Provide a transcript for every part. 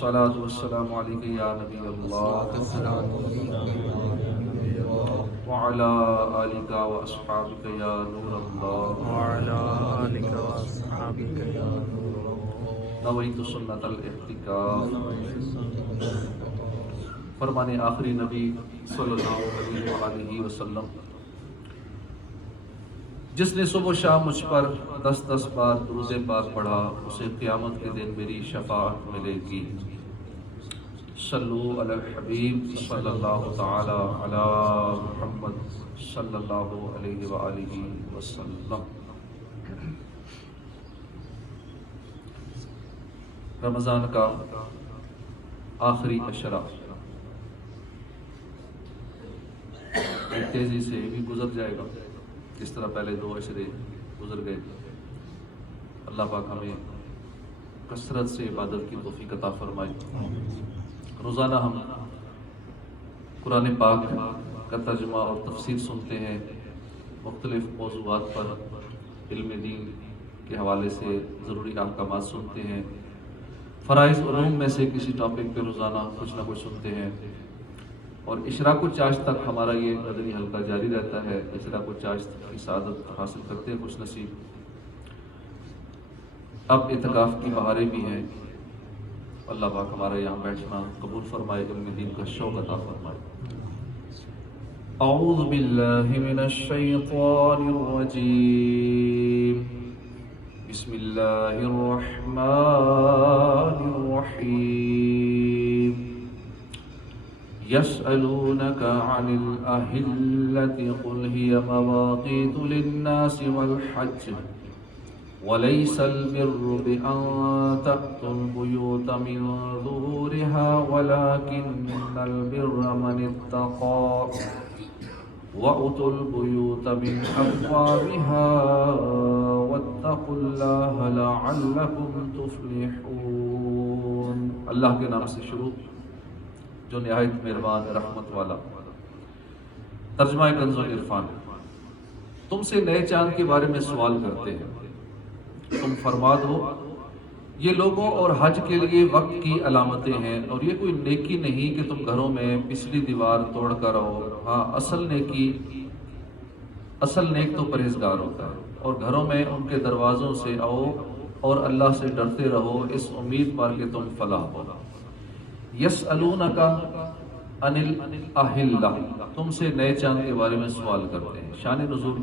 الصلاۃ والسلام علیک یا نبی اللہ وعلی آلک واصحابک یا نور اللہ نویت سنت الاعتکاف۔ فرمان آخری نبی صلی اللہ علیہ وآلہ وسلم، جس نے صبح و شام مجھ پر 10 بار درود پاک پڑھا اسے قیامت کے دن میری شفاعت ملے گی۔ صلو علی الحبیب صلی اللہ تعالی علی محمد صلی اللہ علیہ وآلہ وسلم۔ رمضان کا آخری عشرہ ایک تیزی سے بھی گزر جائے گا، جس طرح پہلے 2 عشرے گزر گئے۔ اللہ پاک ہمیں کثرت سے عبادت کی توفیق عطا فرمائے۔ روزانہ ہم قرآن پاک کا ترجمہ اور تفسیر سنتے ہیں، مختلف موضوعات پر علم دین کے حوالے سے ضروری احکامات سنتے ہیں، فرائض علوم میں سے کسی ٹاپک پہ روزانہ کچھ نہ کچھ سنتے ہیں، اور اشراق و چاشت تک ہمارا یہ مدنی حلقہ جاری رہتا ہے۔ اشراق و چاشت کی سعادت حاصل کرتے ہیں خوش نصیب۔ اب اعتکاف کی بہاریں بھی ہیں، اللہ پاک ہمارا یہاں بیٹھنا قبول فرمائے، علم دین کا شوق عطا فرمائے۔ اعوذ باللہ من الشیطان الرجیم، بسم اللہ الرحمن الرحیم۔ يسألونك عن الأهلة قل هي مواقيت للناس والحج وليس البر بأن تأتوا البيوت من ظهورها ولكن البر من اتقى وأتوا البيوت من أبوابها واتقوا الله لعلكم تفلحون۔ اللہ کے نام سے شروع جو نہایت مہربان رحمت والا۔ ترجمہ کنز العرفان۔ تم سے نئے چاند کے بارے میں سوال کرتے ہیں، تم فرما دو یہ لوگوں اور حج کے لیے وقت کی علامتیں ہیں، اور یہ کوئی نیکی نہیں کہ تم گھروں میں پچھلی دیوار توڑ کر رہو۔ ہاں، اصل نیک تو پرہیزگار ہوتا ہے، اور گھروں میں ان کے دروازوں سے آؤ اور اللہ سے ڈرتے رہو اس امید پر کہ تم فلاح ہوگا۔ یسألونک عن الاہلہ، تم سے نئے چاند کے بارے میں سوال کرتے ہیں۔ شان نزول،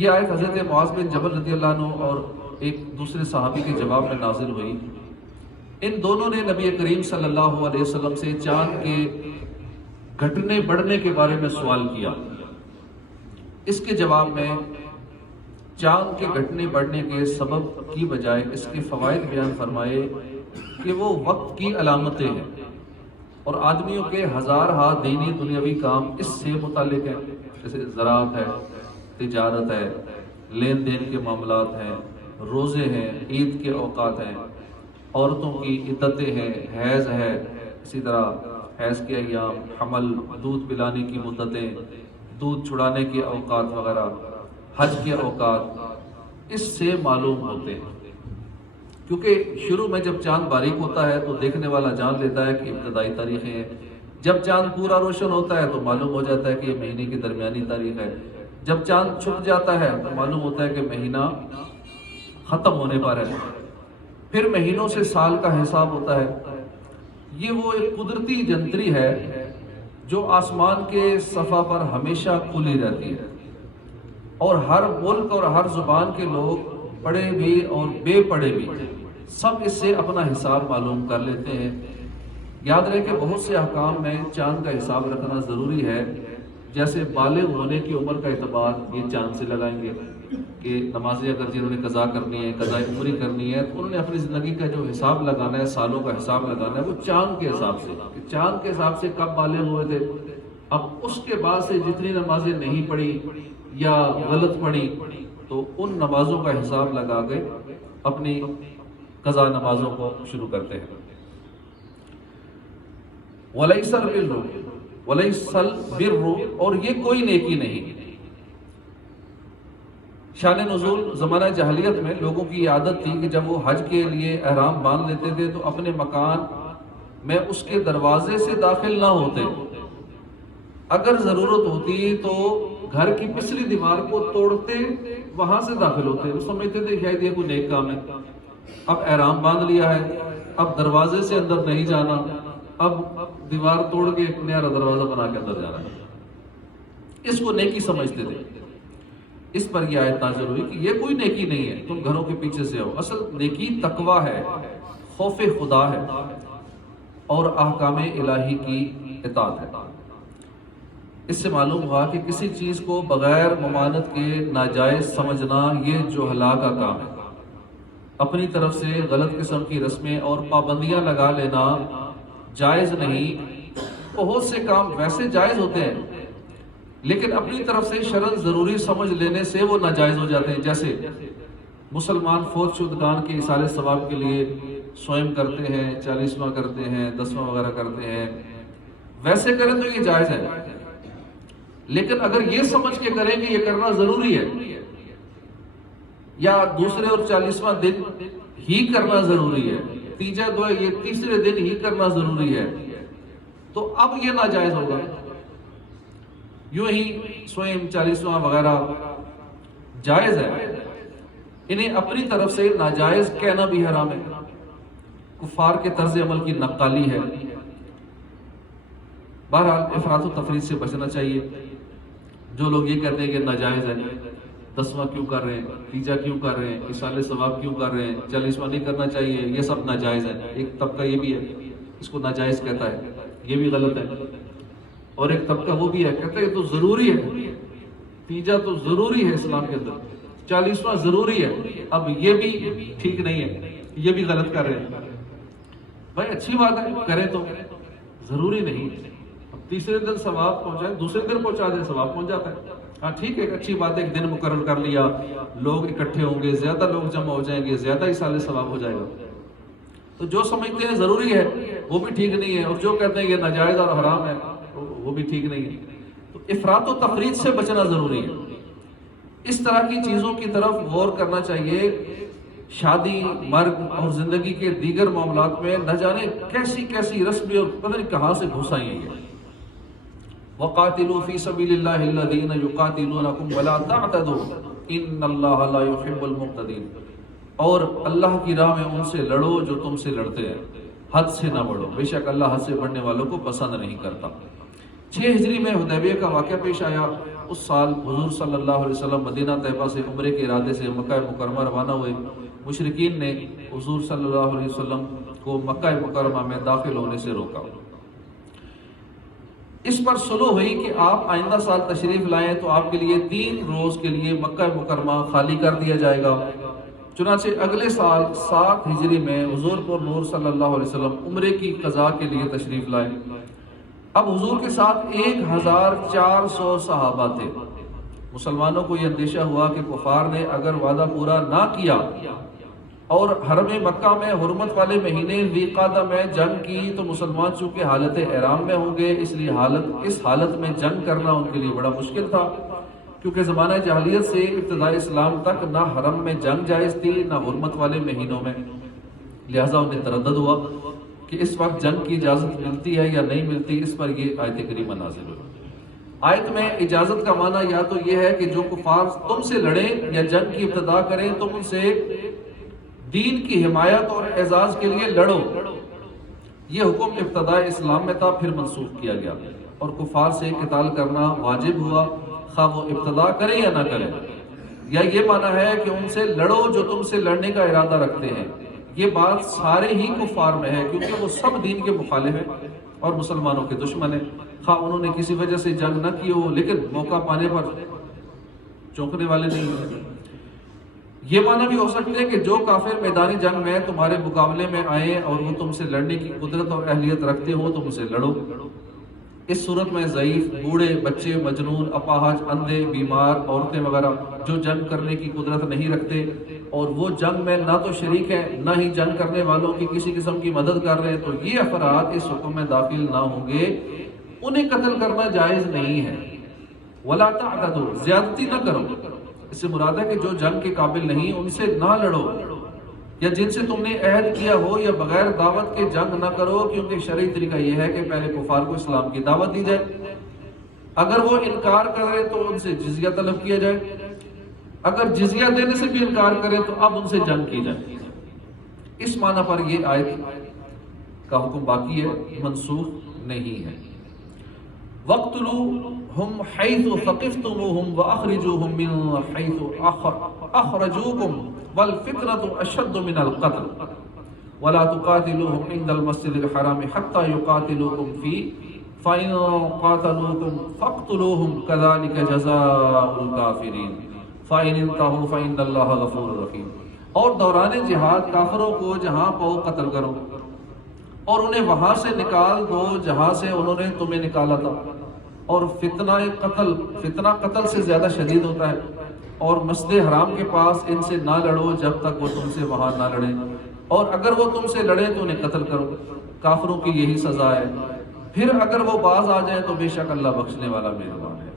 یہ آیت حضرت معاذ بن جبل رضی اللہ عنہ اور ایک دوسرے صحابی کے جواب میں نازل ہوئی۔ ان دونوں نے نبی کریم صلی اللہ علیہ وسلم سے چاند کے گھٹنے بڑھنے کے بارے میں سوال کیا۔ اس کے جواب میں چاند کے گھٹنے بڑھنے کے سبب کی بجائے اس کے فوائد بیان فرمائے کہ وہ وقت کی علامتیں ہیں، اور آدمیوں کے ہزارہا دینی دنیاوی کام اس سے متعلق ہیں، جیسے زراعت ہے، تجارت ہے، لین دین کے معاملات ہیں، روزے ہیں، عید کے اوقات ہیں، عورتوں کی عدتیں ہیں، حیض ہے، اسی طرح حیض کے ایام، حمل، دودھ پلانے کی مدتیں، دودھ چھڑانے کے اوقات وغیرہ، حج کے اوقات، اس سے معلوم ہوتے ہیں۔ کیونکہ شروع میں جب چاند باریک ہوتا ہے تو دیکھنے والا جان لیتا ہے کہ ابتدائی تاریخیں ہیں، جب چاند پورا روشن ہوتا ہے تو معلوم ہو جاتا ہے کہ یہ مہینے کی درمیانی تاریخ ہے، جب چاند چھپ جاتا ہے تو معلوم ہوتا ہے کہ مہینہ ختم ہونے پر ہے۔ پھر مہینوں سے سال کا حساب ہوتا ہے۔ یہ وہ ایک قدرتی جنتری ہے جو آسمان کے صفحہ پر ہمیشہ کھلی رہتی ہے، اور ہر ملک اور ہر زبان کے لوگ پڑھے بھی اور بے پڑھے بھی سب اس سے اپنا حساب معلوم کر لیتے ہیں۔ یاد رہے کہ بہت سے احکام میں چاند کا حساب رکھنا ضروری ہے، جیسے بالغ ہونے کی عمر کا اعتبار یہ چاند سے لگائیں گے کہ نمازیں اگر جنہوں نے قضا کرنی ہے، قضاء عمری کرنی ہے، تو انہوں نے اپنی زندگی کا جو حساب لگانا ہے، سالوں کا حساب لگانا ہے، وہ چاند کے حساب سے، کہ چاند کے حساب سے کب بالغ ہوئے تھے۔ اب اس کے بعد سے جتنی نمازیں نہیں پڑھی یا غلط پڑھی تو ان نمازوں کا حساب لگا کے اپنی قضا نمازوں کو شروع کرتے ہیں۔ وَلَيْسَ الْبِرُّ، اور یہ کوئی نیکی نہیں۔ شان نزول زمانہ جاہلیت میں لوگوں کی عادت تھی کہ جب وہ حج کے لیے احرام باندھ لیتے تھے تو اپنے مکان میں اس کے دروازے سے داخل نہ ہوتے، اگر ضرورت ہوتی تو گھر کی پچھلی دیوار کو توڑتے وہاں سے داخل ہوتے، وہ سمجھتے تھے شاید یہ کوئی نیک کام ہے، اب احرام باندھ لیا ہے، اب دروازے سے اندر نہیں جانا، اب دیوار توڑ کے ایک نیا دروازہ بنا کے اندر جانا ہے، اس کو نیکی سمجھتے تھے۔ اس پر یہ آیت نازل ہوئی کہ یہ کوئی نیکی نہیں ہے تم گھروں کے پیچھے سے ہو، اصل نیکی تقوی ہے، خوف خدا ہے اور احکام الہی کی اطاعت ہے۔ اس سے معلوم ہوا کہ کسی چیز کو بغیر ممانعت کے ناجائز سمجھنا یہ جہلا کا کام ہے۔ اپنی طرف سے غلط قسم کی رسمیں اور پابندیاں لگا لینا جائز نہیں، بہت سے کام ویسے جائز ہوتے ہیں لیکن اپنی طرف سے شرعاً ضروری سمجھ لینے سے وہ ناجائز ہو جاتے ہیں، جیسے مسلمان فوت شدگان کے ایصال ثواب کے لیے سوئم کرتے ہیں، 40واں کرتے ہیں، 10واں وغیرہ کرتے ہیں، ویسے کریں تو یہ جائز ہے، لیکن اگر یہ سمجھ کے کریں کہ یہ کرنا ضروری ہے یا دوسرے اور 40واں دن ہی کرنا ضروری ہے، تیجا دو یہ تیسرے دن ہی کرنا ضروری ہے، تو اب یہ ناجائز ہوگا۔ یوں ہی سوئم 40واں وغیرہ جائز ہے، انہیں اپنی طرف سے ناجائز کہنا بھی حرام ہے، کفار کے طرز عمل کی نقالی ہے۔ بہرحال افراط و تفریط سے بچنا چاہیے۔ جو لوگ یہ کہتے ہیں کہ ناجائز ہے، 10واں کیوں کر رہے ہیں، تیجا کیوں کر رہے ہیں، ایصال ثواب کیوں کر رہے ہیں، 40واں نہیں کرنا چاہیے، یہ سب ناجائز ہے۔ ایک طبقہ یہ بھی ہے اس کو ناجائز کہتا ہے، یہ بھی غلط ہے، اور ایک طبقہ وہ بھی ہے کہتا ہے یہ تو ضروری ہے، تیجا تو ضروری ہے اسلام کے اندر، 40واں ضروری ہے، اب یہ بھی ٹھیک نہیں ہے، یہ بھی غلط کر رہے ہیں۔ بھائی اچھی بات ہے کریں تو، ضروری نہیں، اب تیسرے دن ثواب پہنچائے دوسرے دن پہنچا دیں ثواب پہنچ جاتا ہے، ہاں ٹھیک ہے اچھی بات ہے، ایک دن مقرر کر لیا، لوگ اکٹھے ہوں گے، زیادہ لوگ جمع ہو جائیں گے، زیادہ ایصال ثواب ہو جائے گا۔ تو جو سمجھتے ہیں ضروری ہے وہ بھی ٹھیک نہیں ہے، اور جو کہتے ہیں یہ ناجائز اور حرام ہے وہ بھی ٹھیک نہیں ہے۔ تو افراط و تفریط سے بچنا ضروری ہے۔ اس طرح کی چیزوں کی طرف غور کرنا چاہیے۔ شادی، مرگ اور زندگی کے دیگر معاملات میں نہ جانے کیسی کیسی رسمیں اور پتہ نہیں کہاں سے گھس آئی ہیں۔ وَقَاتِلُوا فِي سَبِيلِ اللَّهِ الَّذِينَ يُقَاتِلُونَكُمْ وَلَا تَعْتَدُوا إِنَّ اللَّهَ لَا يُحِبُّ الْمُعْتَدِينَ، اور اللہ کی راہ میں ان سے لڑو جو تم سے لڑتے ہیں، حد سے نہ بڑھو، بے شک اللہ حد سے بڑھنے والوں کو پسند نہیں کرتا۔ 6 ہجری میں حدیبیہ کا واقعہ پیش آیا۔ اس سال حضور صلی اللہ علیہ وسلم مدینہ طیبہ سے عمرے کے ارادے سے مکہ مکرمہ روانہ ہوئے۔ مشرکین نے حضور صلی اللہ علیہ وسلم کو مکہ مکرمہ میں داخل ہونے سے روکا۔ اس پر صلح ہوئی کہ آپ آئندہ سال تشریف لائیں تو آپ کے لیے 3 روز کے لیے مکہ مکرمہ خالی کر دیا جائے گا۔ چنانچہ اگلے سال 7 ہجری میں حضور پر نور صلی اللہ علیہ وسلم عمرے کی قضاء کے لیے تشریف لائے۔ اب حضور کے ساتھ 1400 صحابہ تھے۔ مسلمانوں کو یہ اندیشہ ہوا کہ کفار نے اگر وعدہ پورا نہ کیا اور حرم مکہ میں حرمت والے مہینے ذی قعدہ میں جنگ کی تو مسلمان چونکہ حالت احرام میں ہوں گے، اس لیے اس حالت میں جنگ کرنا ان کے لیے بڑا مشکل تھا، کیونکہ زمانہ جاہلیت سے ابتدائی اسلام تک نہ حرم میں جنگ جائز تھی نہ حرمت والے مہینوں میں، لہٰذا انہیں تردد ہوا کہ اس وقت جنگ کی اجازت ملتی ہے یا نہیں ملتی۔ اس پر یہ آیت کریمہ نازل ہوئی۔ آیت میں اجازت کا معنی یا تو یہ ہے کہ جو کفار تم سے لڑیں یا جنگ کی ابتدا کریں تم ان سے دین کی حمایت اور اعزاز کے لیے لڑو۔ یہ حکم ابتداء اسلام میں تھا، پھر منسوخ کیا گیا اور کفار سے قتال کرنا واجب ہوا، خواہ وہ ابتدا کریں یا نہ کریں۔ یا یہ معنی ہے کہ ان سے لڑو جو تم سے لڑنے کا ارادہ رکھتے ہیں۔ یہ بات سارے ہی کفار میں ہے کیونکہ وہ سب دین کے مخالف ہیں اور مسلمانوں کے دشمن ہیں، خواہ انہوں نے کسی وجہ سے جنگ نہ کی ہو لیکن موقع پانے پر چونکنے والے نہیں ہیں۔ یہ معنی بھی ہو سکتے ہیں کہ جو کافر میدانی جنگ میں تمہارے مقابلے میں آئیں اور وہ تم سے لڑنے کی قدرت اور اہلیت رکھتے ہو تم سے لڑو۔ اس صورت میں ضعیف، بوڑھے، بچے، مجنون، اپاہج، اندھے، بیمار، عورتیں وغیرہ جو جنگ کرنے کی قدرت نہیں رکھتے اور وہ جنگ میں نہ تو شریک ہیں نہ ہی جنگ کرنے والوں کی کسی قسم کی مدد کر رہے ہیں، تو یہ افراد اس حکم میں داخل نہ ہوں گے، انہیں قتل کرنا جائز نہیں ہے۔ وَلَا تَعْتَدُوا، زیادتی نہ کرو، اس سے مراد ہے کہ جو جنگ کے قابل نہیں ان سے نہ لڑو، یا جن سے تم نے عہد کیا ہو، یا بغیر دعوت کے جنگ نہ کرو، کیونکہ شرعی طریقہ یہ ہے کہ پہلے کفار کو اسلام کی دعوت دی جائے، اگر وہ انکار کرے تو ان سے جزیہ طلب کیا جائے، اگر جزیہ دینے سے بھی انکار کرے تو اب ان سے جنگ کی جائے۔ اس معنی پر یہ آیت کا حکم باقی ہے، منسوخ نہیں ہے۔ وَاقْتُلُوهُمْ حَيْثُ ثَقِفْتُمُوهُمْ وَأَخْرِجُوهُمْ مِنْ حَيْثُ أَخْرَجُوكُمْ وَالْفِتْنَةُ أَشَدُّ مِنَ الْقَتْلِ وَلَا تُقَاتِلُوهُمْ عِنْدَ الْمَسْجِدِ الْحَرَامِ حَتَّى يُقَاتِلُوكُمْ فِيهِ فَإِنْ قَاتَلُوكُمْ فَاقْتُلُوهُمْ كَذَلِكَ جَزَاءُ الْكَافِرِينَ فَإِنِ انْتَهُوا فَإِنَّ اللَّهَ غَفُورٌ رَحِيمٌ۔ اور دوران جہاد کافروں کو جہاں پاؤ قتل کرو، اور انہیں وہاں سے نکال دو جہاں سے انہوں نے تمہیں نکالا تھا، اور فتنہ قتل سے زیادہ شدید ہوتا ہے، اور مسجد حرام کے پاس ان سے نہ لڑو جب تک وہ تم سے وہاں نہ لڑیں، اور اگر وہ تم سے لڑے تو انہیں قتل کرو، کافروں کی یہی سزا ہے، پھر اگر وہ باز آ جائیں تو بے شک اللہ بخشنے والا مہربان ہے۔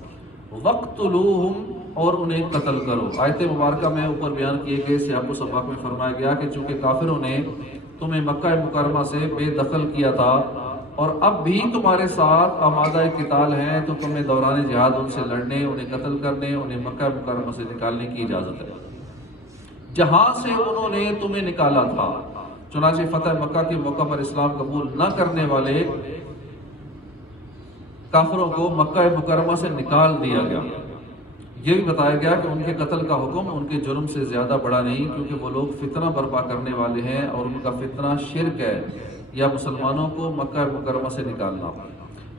وَاقْتُلُوهُمْ اور انہیں قتل کرو۔ آیت مبارکہ میں اوپر بیان کیے گئے سیاق و سباق میں فرمایا گیا کہ چونکہ کافروں نے تمہیں مکہ مکرمہ سے بے دخل کیا تھا اور اب بھی تمہارے ساتھ آمادہ قتال ہیں، تو تمہیں دوران جہاد ان سے لڑنے، انہیں قتل کرنے، انہیں مکہ مکرمہ سے نکالنے کی اجازت ہے جہاں سے انہوں نے تمہیں نکالا تھا۔ چنانچہ فتح مکہ کے موقع پر اسلام قبول نہ کرنے والے کافروں کو مکہ مکرمہ سے نکال دیا گیا۔ یہ بھی بتایا گیا کہ ان کے قتل کا حکم ان کے جرم سے زیادہ بڑا نہیں، کیونکہ وہ لوگ فتنہ برپا کرنے والے ہیں اور ان کا فتنہ شرک ہے یا مسلمانوں کو مکہ مکرمہ سے نکالنا،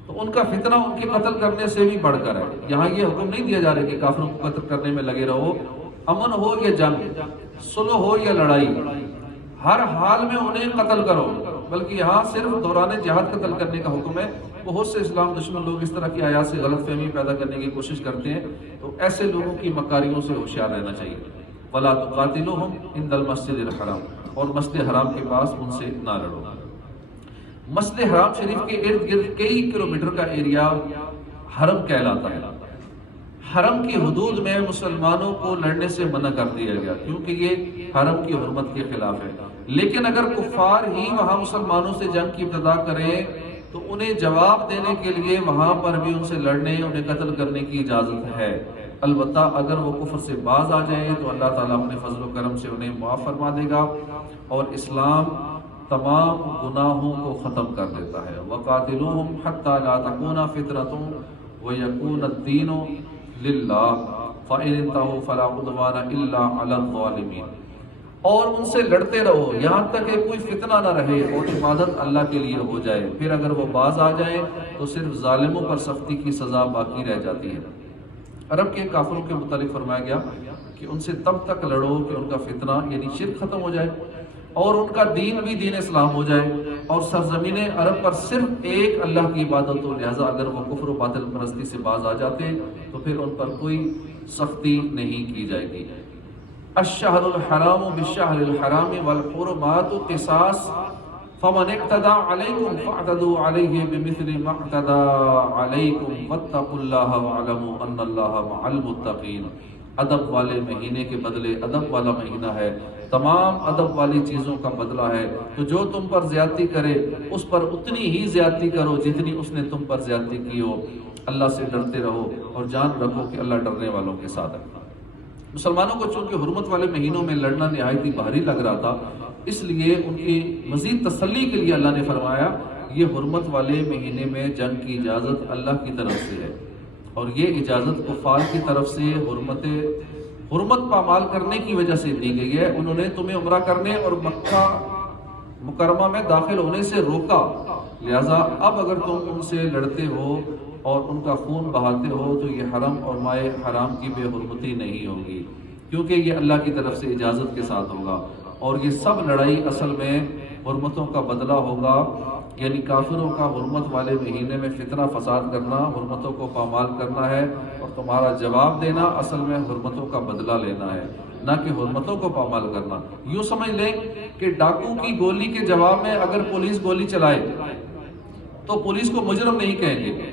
تو ان کا فتنہ ان کے قتل کرنے سے بھی بڑھ کر ہے۔ یہاں یہ حکم نہیں دیا جا رہا کہ کافروں کو قتل کرنے میں لگے رہو، امن ہو یا جنگ، صلح ہو یا لڑائی، ہر حال میں انہیں قتل کرو، بلکہ یہاں صرف دوران جہاد قتل کرنے کا حکم ہے۔ بہت سے اسلام دشمن لوگ اس طرح کی آیات سے غلط فہمی پیدا کرنے کی کوشش کرتے ہیں، تو ایسے لوگوں کی مکاریوں سے ہوشیار رہنا چاہیے۔ وَلَا تُقَاتِلُوهُمْ عِنْدَ الْمَسْجِدِ الْحَرَامِ اور مسجد حرام کے پاس ان سے نہ لڑو۔ مسجد حرام شریف کے ارد گرد کئی کلومیٹر کا ایریا حرم کہلاتا ہے۔ حرم کی حدود میں مسلمانوں کو لڑنے سے منع کر دیا گیا، کیونکہ یہ حرم کی حرمت کے خلاف ہے۔ لیکن اگر کفار ہی وہاں مسلمانوں سے جنگ کی ابتدا کریں تو انہیں جواب دینے کے لیے وہاں پر بھی ان سے لڑنے، انہیں قتل کرنے کی اجازت ہے۔ البتہ اگر وہ کفر سے باز آ جائیں تو اللہ تعالیٰ اپنے فضل و کرم سے انہیں معاف فرما دے گا، اور اسلام تمام گناہوں کو ختم کر دیتا ہے۔ وَقَاتِلُوهُمْ حَتَّى لَا تَكُونَ فِتْنَةٌ وَيَكُونَ الدِّينُ لِلَّهِ فَإِنِ انْتَهُوا فَلَا عُدْوَانَ إِلَّا عَلَى الظَّالِمِينَ اور ان سے لڑتے رہو یہاں تک کہ کوئی فتنہ نہ رہے اور عبادت اللہ کے لیے ہو جائے، پھر اگر وہ باز آ جائیں تو صرف ظالموں پر سختی کی سزا باقی رہ جاتی ہے۔ عرب کے کافروں کے متعلق فرمایا گیا کہ ان سے تب تک لڑو کہ ان کا فتنہ یعنی شرک ختم ہو جائے اور ان کا دین بھی دین اسلام ہو جائے اور سرزمین عرب پر صرف ایک اللہ کی عبادت ہو، لہٰذا اگر وہ کفر و باطل پرستی سے باز آ جاتے تو پھر ان پر کوئی سختی نہیں کی جائے گی۔ الشہر الحرام بالشہر الحرام والحرمات قصاص فمن اعتدى علیکم فاعتدوا علیہ بمثل ما اعتدى علیکم واتقوا اللہ واعلموا ان اللہ مع المتقین۔ ادب والے مہینے کے بدلے ادب والا مہینہ ہے، تمام ادب والی چیزوں کا بدلہ ہے، تو جو تم پر زیادتی کرے اس پر اتنی ہی زیادتی کرو جتنی اس نے تم پر زیادتی کی ہو۔ اللہ سے ڈرتے رہو اور جان رکھو کہ اللہ ڈرنے والوں کے ساتھ ہے۔ مسلمانوں کو چونکہ حرمت والے مہینوں میں لڑنا نہایت ہی بھاری لگ رہا تھا، اس لیے ان کی مزید تسلی کے لیے اللہ نے فرمایا یہ حرمت والے مہینے میں جنگ کی اجازت اللہ کی طرف سے ہے، اور یہ اجازت کفار کی طرف سے حرمت پامال کرنے کی وجہ سے دی گئی ہے۔ انہوں نے تمہیں عمرہ کرنے اور مکہ مکرمہ میں داخل ہونے سے روکا، لہٰذا اب اگر تم ان سے لڑتے ہو اور ان کا خون بہاتے ہو تو یہ حرم اور ماہ حرام کی بے حرمتی نہیں ہوگی، کیونکہ یہ اللہ کی طرف سے اجازت کے ساتھ ہوگا، اور یہ سب لڑائی اصل میں حرمتوں کا بدلہ ہوگا، یعنی کافروں کا حرمت والے مہینے میں فتنہ فساد کرنا، حرمتوں کو پامال کرنا ہے، اور تمہارا جواب دینا اصل میں حرمتوں کا بدلہ لینا ہے، نہ کہ حرمتوں کو پامال کرنا۔ یوں سمجھ لیں کہ ڈاکو کی گولی کے جواب میں اگر پولیس گولی چلائے تو پولیس کو مجرم نہیں کہیں گے،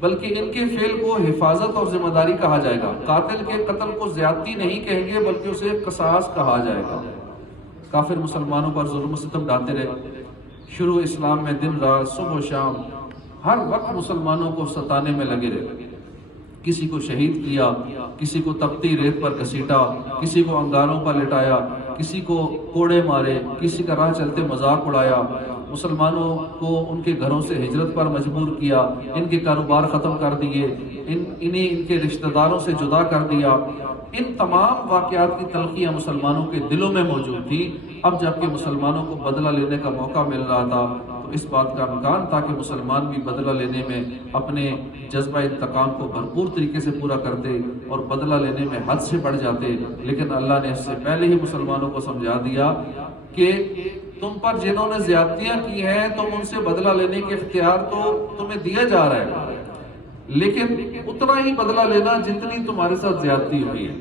بلکہ ان کے فعل کو حفاظت اور ذمہ داری کہا جائے گا۔ قاتل کے قتل کو زیادتی نہیں کہیں گے بلکہ اسے قصاص کہا جائے گا۔ کافر مسلمانوں پر ظلم و ستم ڈھاتے رہے، شروع اسلام میں دن رات صبح و شام ہر وقت مسلمانوں کو ستانے میں لگے رہے، کسی کو شہید کیا، کسی کو تپتی ریت پر گھسیٹا، کسی کو انگاروں پر لٹایا، کسی کو کوڑے مارے، کسی کا راہ چلتے مذاق اڑایا، مسلمانوں کو ان کے گھروں سے ہجرت پر مجبور کیا، ان کے کاروبار ختم کر دیے، انہیں ان کے رشتہ داروں سے جدا کر دیا۔ ان تمام واقعات کی تلخیاں مسلمانوں کے دلوں میں موجود تھی۔ اب جب کہ مسلمانوں کو بدلہ لینے کا موقع مل رہا تھا تو اس بات کا امکان تھا کہ مسلمان بھی بدلہ لینے میں اپنے جذبہ انتقام کو بھرپور طریقے سے پورا کرتے اور بدلہ لینے میں حد سے بڑھ جاتے، لیکن اللہ نے اس سے پہلے ہی مسلمانوں کو سمجھا دیا کہ تم پر جنہوں نے زیادتیاں کی ہیں تم ان سے بدلہ لینے کے اختیار تو تمہیں دیا جا رہا ہے، لیکن اتنا ہی بدلہ لینا جتنی تمہارے ساتھ زیادتی ہوئی ہے،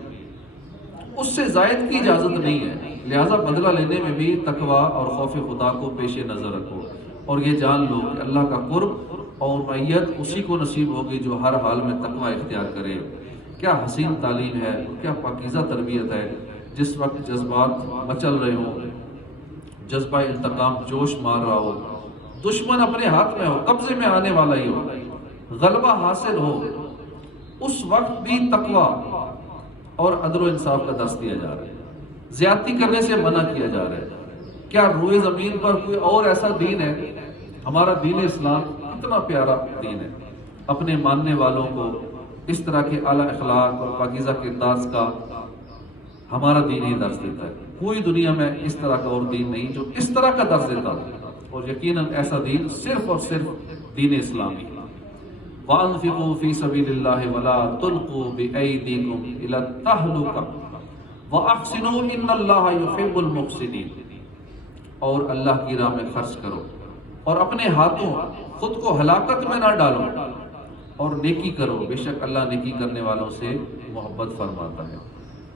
اس سے زائد کی اجازت نہیں ہے۔ لہٰذا بدلہ لینے میں بھی تقوی اور خوف خدا کو پیش نظر رکھو، اور یہ جان لو کہ اللہ کا قرب اور معیت اسی کو نصیب ہوگی جو ہر حال میں تقوی اختیار کرے۔ کیا حسین تعلیم ہے، کیا پاکیزہ تربیت ہے۔ جس وقت جذبات مچل رہے ہوں، جذبہ انتقام جوش مار رہا ہو، دشمن اپنے ہاتھ میں ہو، قبضے میں آنے والا ہی ہو، غلبہ حاصل ہو، اس وقت بھی تقوی اور عدل و انصاف کا درس دیا جا رہا ہے، زیادتی کرنے سے منع کیا جا رہا ہے۔ کیا روئے زمین پر کوئی اور ایسا دین ہے؟ ہمارا دین اسلام اتنا پیارا دین ہے، اپنے ماننے والوں کو اس طرح کے اعلیٰ اخلاق اور پاکیزہ کردار کا ہمارا دین ہی درس دیتا ہے۔ کوئی دنیا میں اس طرح کا اور دین نہیں جو اس طرح کا درس دیتا ہے، اور یقیناً ایسا دین صرف اور صرف دین اسلامی ہے۔ وَأَنفِقُوا فِي سَبِيلِ اللَّهِ وَلَا تُلْقُوا بِأَيْدِيكُمْ إِلَى التَّهْلُكَةِ وَأَحْسِنُوا إِنَّ اللَّهَ يُحِبُّ الْمُحْسِنِينَ، اور اللہ کی راہ میں خرچ کرو اور اپنے ہاتھوں خود کو ہلاکت میں نہ ڈالو، اور نیکی کرو، بے شک اللہ نیکی کرنے والوں سے محبت فرماتا ہے۔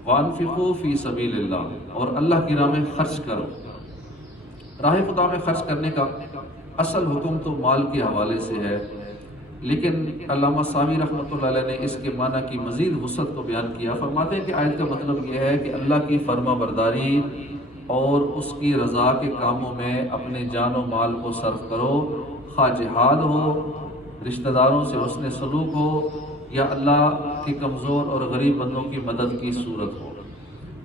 وَأَنفِقُوا فِي سَبِيلِ اللَّهِ، اور اللہ کی راہ میں خرچ کرو۔ راہ خدا میں خرچ کرنے کا اصل حکم تو مال کے حوالے سے ہے، لیکن علامہ سامی رحمۃ اللہ علیہ نے اس کے معنی کی مزید وسعت کو بیان کیا۔ فرماتے ہیں کہ آیت کا مطلب یہ ہے کہ اللہ کی فرما برداری اور اس کی رضا کے کاموں میں اپنے جان و مال کو صرف کرو، خواہ جہاد ہو، رشتہ داروں سے حسن سلوک ہو، یا اللہ کے کمزور اور غریب بندوں کی مدد کی صورت ہو۔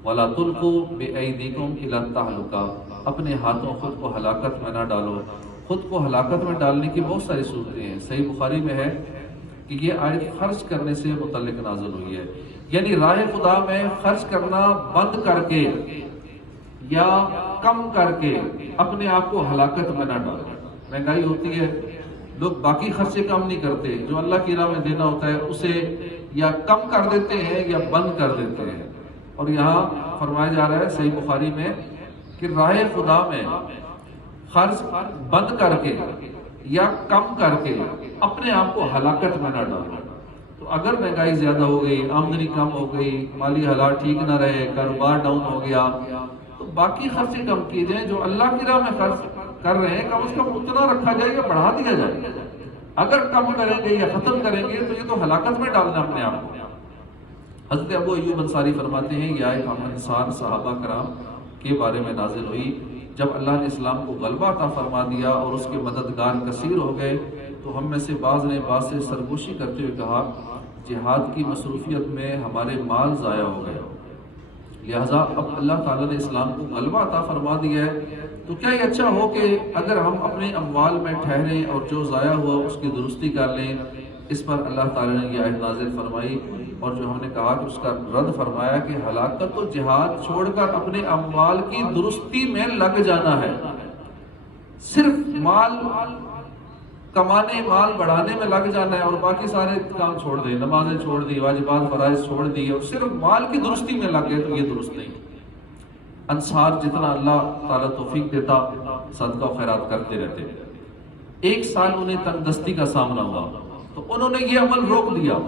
وَلَا تُلْقُوا بِأَيْدِيكُمْ إِلَى التَّهْلُكَةِ، اپنے ہاتھوں خود کو ہلاکت میں نہ ڈالو۔ خود کو ہلاکت میں ڈالنے کی بہت ساری صورتیں ہیں۔ صحیح بخاری میں ہے کہ یہ آیت خرچ کرنے سے متعلق نازل ہوئی ہے، یعنی راہ خدا میں خرچ کرنا بند کر کے یا کم کر کے اپنے آپ کو ہلاکت میں نہ ڈالو۔ مہنگائی ہوتی ہے، لوگ باقی خرچے کم نہیں کرتے، جو اللہ کی راہ میں دینا ہوتا ہے اسے یا کم کر دیتے ہیں یا بند کر دیتے ہیں۔ اور یہاں فرمایا جا رہا ہے صحیح بخاری میں کہ راہ خدا میں خرچ بند کر کے یا کم کر کے اپنے آپ کو ہلاکت میں نہ ڈالو۔ تو اگر مہنگائی زیادہ ہو گئی، آمدنی کم ہو گئی، مالی حالات ٹھیک نہ رہے، کاروبار ڈاؤن ہو گیا، تو باقی خرچے کم کیے جائیں، جو اللہ کی راہ میں خرچ کر رہے ہیں کم از کم اتنا رکھا جائے یا بڑھا دیا جائے۔ اگر کم کریں گے یا ختم کریں گے تو یہ تو ہلاکت میں ڈالنا اپنے آپ کو۔ حضرت ابو ایوب انصاری فرماتے ہیں یہ آیت ہم انصار صحابہ کرام کے بارے میں نازل ہوئی جب اللہ نے اسلام کو غلبہ عطا فرما دیا اور اس کے مددگار کثیر ہو گئے، تو ہم میں سے بعض نے بعض سے سرگوشی کرتے ہوئے کہا جہاد کی مصروفیت میں ہمارے مال ضائع ہو گئے، لہٰذا اب اللہ تعالیٰ نے اسلام کو غلبہ عطا فرما دیا ہے، تو کیا یہ اچھا ہو کہ اگر ہم اپنے اموال میں ٹھہریں اور جو ضائع ہوا اس کی درستی کر لیں۔ اس پر اللہ تعالیٰ نے یہ آیت نازل فرمائی، اور جو ہم نے کہا کہ اس کا رد فرمایا کہ ہلاکت و جہاد چھوڑ کر اپنے اموال کی درستی میں لگ جانا ہے۔ صرف مال کمانے، مال بڑھانے میں لگ جانا ہے اور باقی سارے کام چھوڑ دیں، نمازیں چھوڑ دی، واجبات فرائض چھوڑ دی اور صرف مال کی درستی میں لگ گئے، تو یہ درست نہیں۔ انصار جتنا اللہ تعالیٰ توفیق دیتا صدقہ و خیرات کرتے رہتے۔ ایک سال انہیں تنگ دستی کا سامنا ہوا تو انہوں نے یہ عمل روک دیا۔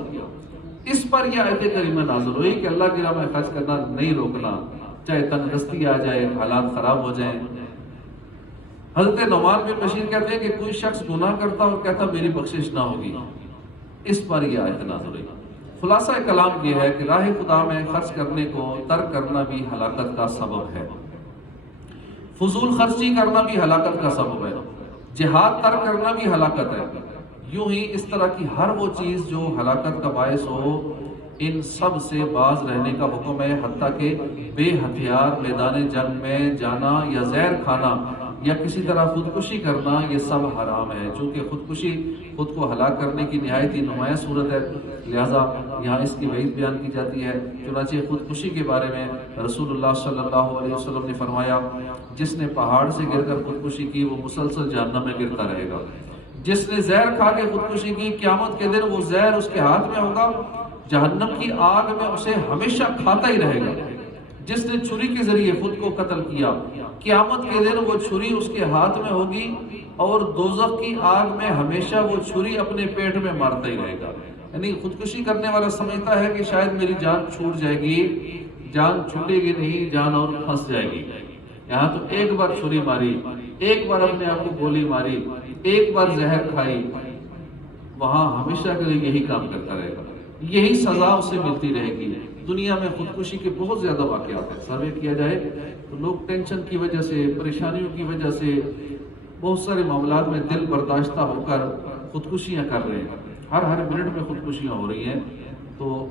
اس پر یہ آیت کریمہ نازل ہوئی کہ اللہ کی راہ میں خرچ کرنا نہیں روکنا، چاہے تنگ دستی آ جائے، حالات خراب ہو جائیں۔ حضرت نعمان بن بشیر کہتے ہیں کہ کوئی شخص گناہ کرتا اور کہتا میری بخشش نہ ہوگی، اس پر یہ آیت نازل ہوئی۔ خلاصہ کلام یہ ہے کہ راہ خدا میں خرچ کرنے کو ترک کرنا بھی ہلاکت کا سبب ہے، فضول خرچی کرنا بھی ہلاکت کا سبب ہے، جہاد ترک کرنا بھی ہلاکت ہے۔ یوں ہی اس طرح کی ہر وہ چیز جو ہلاکت کا باعث ہو، ان سب سے باز رہنے کا حکم ہے، حتیٰ کہ بے ہتھیار میدان جنگ میں جانا یا زہر کھانا یا کسی طرح خودکشی کرنا، یہ سب حرام ہے، چونکہ خودکشی خود کو ہلاک کرنے کی نہایت ہی نمایاں صورت ہے، لہٰذا یہاں اس کی وعید بیان کی جاتی ہے۔ چنانچہ خودکشی کے بارے میں رسول اللہ صلی اللہ علیہ وسلم نے فرمایا، جس نے پہاڑ سے گر کر خودکشی کی وہ مسلسل جہنم میں گرتا رہے گا۔ جس نے زہر کھا کے خودکشی کی، قیامت کے دن وہ زہر اس کے ہاتھ میں ہوگا، جہنم کی آگ میں اسے ہمیشہ کھاتا ہی رہے گا۔ جس نے چھری کے ذریعے خود کو قتل کیا، قیامت کے دن وہ چھری اس کے ہاتھ میں ہوگی اور دوزخ کی آگ میں ہمیشہ وہ چھری اپنے پیٹ میں مارتا ہی رہے گا۔ یعنی خودکشی کرنے والا سمجھتا ہے کہ شاید میری جان چھوٹ جائے گی، جان چھوٹے گی نہیں، جان اور پھنس جائے گی۔ یہاں تو ایک بار چھری ماری، ایک بار اپنے آپ کو گولی ماری، ایک بار زہر کھائی، وہاں ہمیشہ کے لیے یہی کام کرتا رہے گا، یہی سزا اسے ملتی رہے گی۔ دنیا میں خودکشی کے بہت زیادہ واقعات ہیں، سروے کیا جائے تو لوگ ٹینشن کی وجہ سے، پریشانیوں کی وجہ سے، بہت سارے معاملات میں دل برداشتہ ہو کر خودکشیاں کر رہے ہیں، ہر منٹ میں خودکشیاں ہو رہی ہیں۔ تو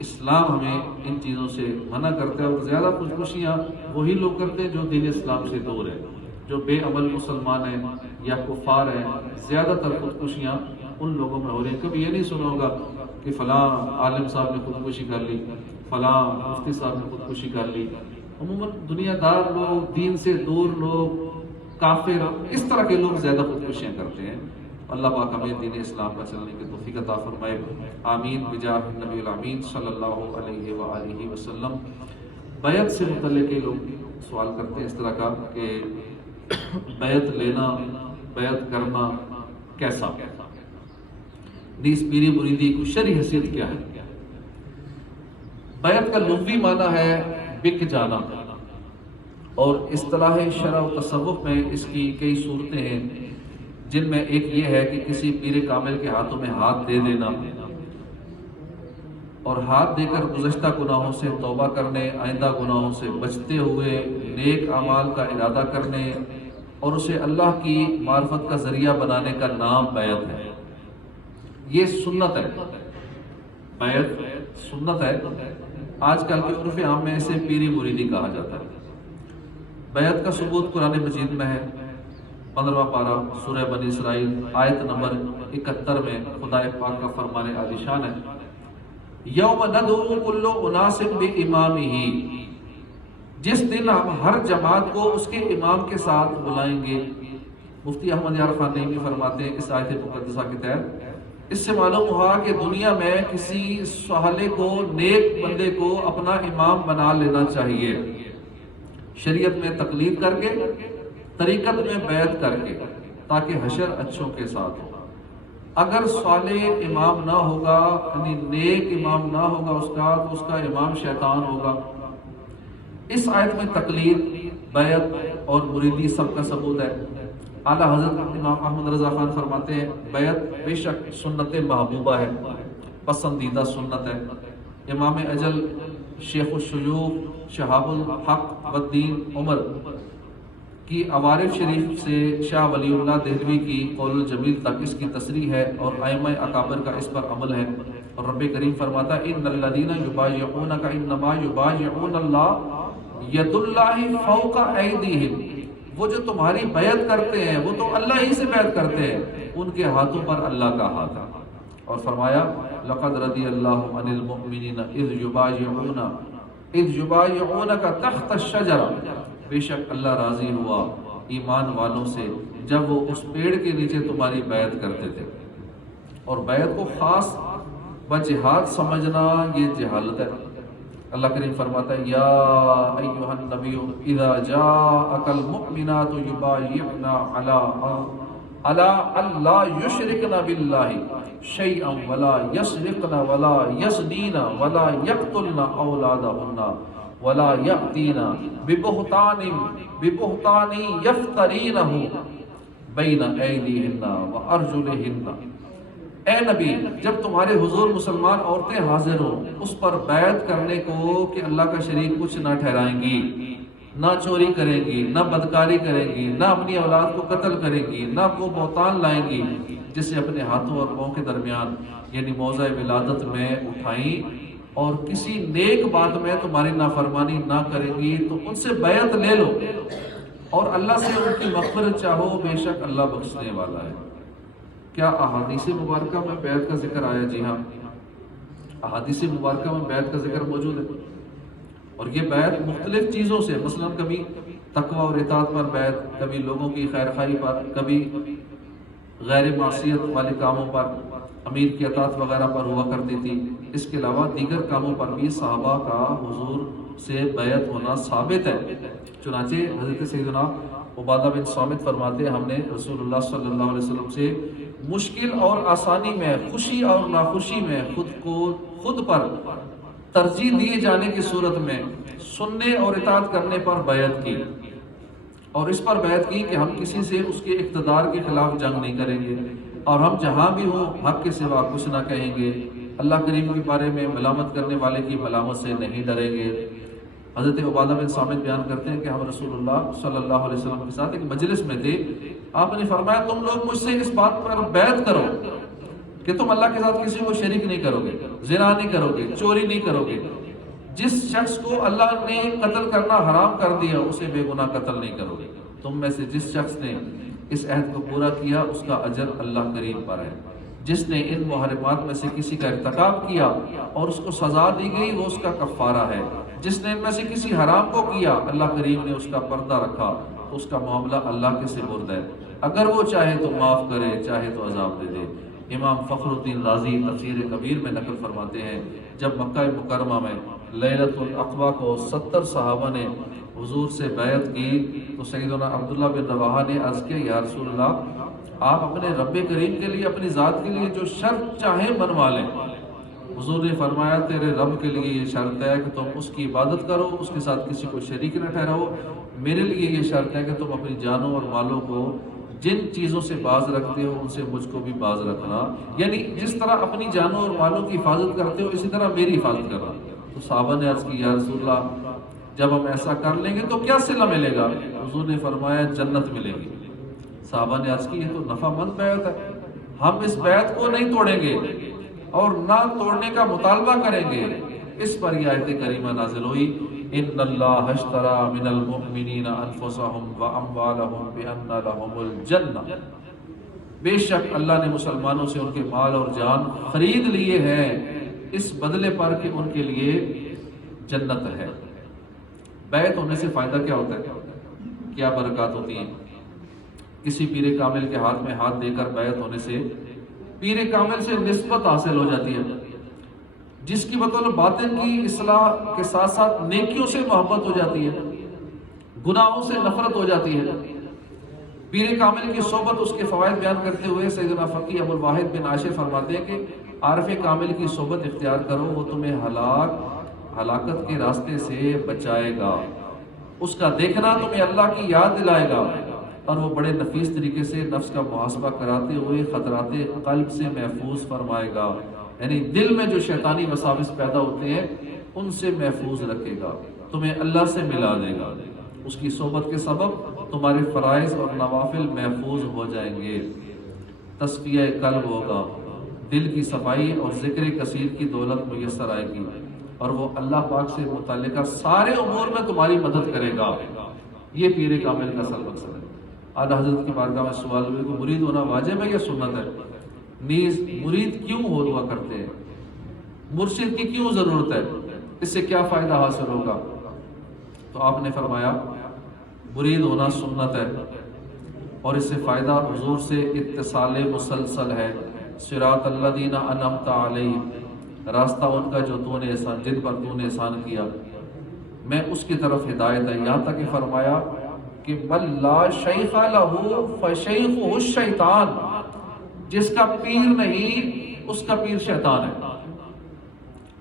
اسلام ہمیں ان چیزوں سے منع کرتا ہے، اور زیادہ خودکشیاں وہی لوگ کرتے ہیں جو دین اسلام سے دور ہیں، جو بے عمل مسلمان ہیں یا کفار ہیں، زیادہ تر خودکشیاں ان لوگوں میں ہو رہی ہیں۔ کبھی یہ نہیں سنا ہوگا کہ فلاں عالم صاحب نے خودکشی کر لی، فلاں مفتی صاحب نے خودکشی کر لی۔ عموماً دنیا دار لوگ، دین سے دور لوگ، کافر، اس طرح کے لوگ زیادہ خودکشیاں کرتے ہیں۔ اللہ پاک ہمیں دین اسلام پر چلنے کی توفیق عطا فرمائے، آمین بجاہ نبی الامین صلی اللہ علیہ وآلہ وسلم۔ بیعت سے متعلق لوگ سوال کرتے ہیں اس طرح کا کہ بیعت لینا، بیعت کرنا کیسا، نیز پیری مریدی کو شرعی حیثیت کیا ہے؟ بیعت کا لغوی معنی ہے بک جانا، اور اصطلاح شرع و تصوف میں اس کی کئی صورتیں ہیں، جن میں ایک یہ ہے کہ کسی پیر کامل کے ہاتھوں میں ہاتھ دے دینا، اور ہاتھ دے کر گزشتہ گناہوں سے توبہ کرنے، آئندہ گناہوں سے بچتے ہوئے نیک اعمال کا ارادہ کرنے اور اسے اللہ کی معرفت کا ذریعہ بنانے کا نام بیعت ہے۔ یہ سنت ہے، بیعت سنت ہے۔ آج کل کے عرف عام میں اسے پیری مریدی کہا جاتا ہے۔ بیعت کا ثبوت قرآن مجید میں ہے، 15واں پارہ سورہ بنی اسرائیل آیت نمبر 71 میں خدا پاک کا فرمان عالی شان ہے، یوم ندعو کل اناس بامامہ، جس دن ہم ہر جماعت کو اس کے امام کے ساتھ بلائیں گے۔ مفتی احمد یار خان نعیمی فرماتے ہیں اس آیت مقدسہ کے تحت اس سے معلوم ہوا کہ دنیا میں کسی صالح کو، نیک بندے کو اپنا امام بنا لینا چاہیے، شریعت میں تقلید کر کے، طریقت میں بیعت کر کے، تاکہ حشر اچھوں کے ساتھ ہو۔ اگر صالح امام نہ ہوگا، یعنی نیک امام نہ ہوگا اس کا، تو اس کا امام شیطان ہوگا۔ اس آیت میں تقلید، بیعت اور مریدی سب کا ثبوت ہے۔ اعلیٰ حضرت امام احمد رضا خان فرماتے ہیں، بیعت بے شک سنت محبوبہ ہے، پسندیدہ سنت ہے۔ امام اجل شیخ الشیوخ شہاب الحق والدین عمر کی عوارف شریف سے شاہ ولی اللہ دہلوی کی قول الجمیل تک اس کی تصریح ہے، اور ائمہ اکابر کا اس پر عمل ہے۔ اور رب کریم فرماتا ہے، ان الذین یبایعونک انما یبایعون اللہ ید اللہ فوق ایدیہم، وہ جو تمہاری بیعت کرتے ہیں وہ تو اللہ ہی سے بیعت کرتے ہیں، ان کے ہاتھوں پر اللہ کا ہاتھ ہے۔ اور فرمایا، لقد رضی اللہ عن المؤمنین اذ یبایعونک تحت الشجرہ، بے شک اللہ راضی ہوا ایمان والوں سے جب وہ اس پیڑ کے نیچے تمہاری بیعت کرتے تھے۔ اور بیعت کو خاص بجہاد سمجھنا یہ جہالت ہے۔ اللہ کریم فرماتا ہے، یا ایھا النبی اذا جاءک المؤمنات یبایعنک علی الا یشرکن باللہ شیئا ولا یسرقن ولا یزنین ولا یقتلن اولادہن ولا یأتین ببہتان یفترینہ بین ایدیہن وارجلہن۔ اے نبی جب تمہارے حضور مسلمان عورتیں حاضر ہوں اس پر بیعت کرنے کو کہ اللہ کا شریک کچھ نہ ٹھہرائیں گی، نہ چوری کریں گی، نہ بدکاری کریں گی، نہ اپنی اولاد کو قتل کریں گی، نہ وہ بہتان لائیں گی جسے اپنے ہاتھوں اور پاؤں کے درمیان یعنی موضع ولادت میں اٹھائیں، اور کسی نیک بات میں تمہاری نافرمانی نہ کریں گی تو ان سے بیعت لے لو اور اللہ سے ان کی مغفرت چاہو، بے شک اللہ بخشنے والا ہے۔ کیا احادیث مبارکہ میں بیعت کا ذکر آیا؟ جی ہاں، احادیث مبارکہ میں بیعت کا ذکر موجود ہے، اور یہ بیعت مختلف چیزوں سے، مثلا کبھی تقوی اور اطاعت پر بیعت، کبھی لوگوں کی خیر خواہی پر، کبھی غیر معصیت والے کاموں پر، امیر کی اطاعت وغیرہ پر ہوا کرتی تھی۔ اس کے علاوہ دیگر کاموں پر بھی صحابہ کا حضور سے بیعت ہونا ثابت ہے۔ چنانچہ حضرت سیدنا عبادہ بن صامت فرماتے ہیں، ہم نے رسول اللہ صلی اللہ علیہ وسلم سے مشکل اور آسانی میں، خوشی اور ناخوشی میں خود پر ترجیح دیے جانے کی صورت میں سننے اور اطاعت کرنے پر بیعت کی، اور اس پر بیعت کی کہ ہم کسی سے اس کے اقتدار کے خلاف جنگ نہیں کریں گے، اور ہم جہاں بھی ہوں حق کے سوا کچھ نہ کہیں گے، اللہ کریم کے بارے میں ملامت کرنے والے کی ملامت سے نہیں ڈریں گے۔ حضرت عبادہ بن صامت بیان کرتے ہیں کہ ہم رسول اللہ صلی اللہ علیہ وسلم کے ساتھ ایک مجلس میں تھے، آپ نے فرمایا تم لوگ مجھ سے اس بات پر بیعت کرو کہ تم اللہ کے ساتھ کسی کو شریک نہیں کرو گے، زنا نہیں کرو گے، چوری نہیں کرو گے، جس شخص کو اللہ نے قتل کرنا حرام کر دیا اسے بے گناہ قتل نہیں کرو گے، تم میں سے جس شخص نے اس عہد کو پورا کیا اس کا اجر اللہ کریم پر ہے، جس نے ان محرمات میں سے کسی کا ارتکاب کیا اور اس کو سزا دی گئی وہ اس کا کفارہ ہے، جس نے ان میں سے کسی حرام کو کیا اللہ کریم نے اس کا پردہ رکھا تو اس کا معاملہ اللہ کے سپرد ہے، اگر وہ چاہے تو معاف کرے، چاہے تو عذاب دے دے۔ امام فخر الدین رازی تفسیر کبیر میں نقل فرماتے ہیں، جب مکہ مکرمہ میں لیلۃ العقبہ کو 70 صحابہ نے حضور سے بیعت کی تو سیدنا عبداللہ بن رواحہ نے عرض کیا، یا رسول اللہ آپ اپنے رب کریم کے لیے، اپنی ذات کے لیے جو شرط چاہیں بنوا لیں۔ حضور نے فرمایا تیرے رب کے لیے یہ شرط ہے کہ تم اس کی عبادت کرو، اس کے ساتھ کسی کو شریک نہ ٹھہراؤ، میرے لیے یہ شرط ہے کہ تم اپنی جانوں اور مالوں کو جن چیزوں سے باز رکھتے ہو ان سے مجھ کو بھی باز رکھنا، یعنی جس طرح اپنی جانوں اور مالوں کی حفاظت کرتے ہو اسی طرح میری حفاظت کرنا۔ تو صحابہ نے عرض کی، یا رسول اللہ جب ہم ایسا کر لیں گے تو کیا صلہ ملے گا؟ حضور نے فرمایا جنت ملے گی۔ صحابہ نے عرض کی، یہ تو نفع مند بیعت ہے، ہم اس بیعت کو نہیں توڑیں گے اور نہ توڑنے کا مطالبہ کریں گے۔ اس پر یہ آیت کریمہ نازل ہوئی، ان اللہ اشتری من المؤمنین انفسهم واموالهم بان لهم الجنہ، بے شک اللہ نے مسلمانوں سے ان کے مال اور جان خرید لیے ہیں اس بدلے پر کہ ان کے لیے جنت ہے۔ بیعت ہونے سے فائدہ کیا ہوتا ہے؟ کیا برکات ہوتی ہیں؟ کسی پیر کامل کے ہاتھ میں ہاتھ دے کر بیعت ہونے سے پیر کامل سے نسبت حاصل ہو جاتی ہے، جس کی بدولت باطن کی اصلاح کے ساتھ ساتھ نیکیوں سے محبت ہو جاتی ہے، گناہوں سے نفرت ہو جاتی ہے۔ پیر کامل کی صحبت، اس کے فوائد بیان کرتے ہوئے سیدنا فقی ابو الواحد بن عاشر فرماتے ہیں کہ عارف کامل کی صحبت اختیار کرو، وہ تمہیں ہلاکت کے راستے سے بچائے گا، اس کا دیکھنا تمہیں اللہ کی یاد دلائے گا، اور وہ بڑے نفیس طریقے سے نفس کا محاسبہ کراتے ہوئے خطرات قلب سے محفوظ فرمائے گا، یعنی دل میں جو شیطانی وساوس پیدا ہوتے ہیں ان سے محفوظ رکھے گا، تمہیں اللہ سے ملا دے گا، اس کی صحبت کے سبب تمہارے فرائض اور نوافل محفوظ ہو جائیں گے، تصفیہ قلب ہوگا، دل کی صفائی اور ذکر کثیر کی دولت میسر آئے گی، اور وہ اللہ پاک سے متعلقہ سارے امور میں تمہاری مدد کرے گا۔ یہ پیر کامل کا اصل مقصد ہے۔ اعلیٰ حضرت کی بارگاہ میں سوال ہوئے کہ مرید ہونا واجب ہے یا سنت ہے؟ نیز مرید کیوں ہوا کرتے ہیں؟ مرشد کی کیوں ضرورت ہے؟ اس سے کیا فائدہ حاصل ہوگا؟ تو آپ نے فرمایا مرید ہونا سنت ہے، اور اس سے فائدہ حضور سے اتصال مسلسل ہے۔ صراط الذین انعمت علیہم، راستہ ان کا جو تو نے احسان، جن پر تو نے احسان کیا، میں اس کی طرف ہدایت ہے۔ یہاں تک کہ فرمایا کہ بل لا شیخ لہ فشیخہ الشیطان، جس کا پیر نہیں اس کا پیر شیطان ہے۔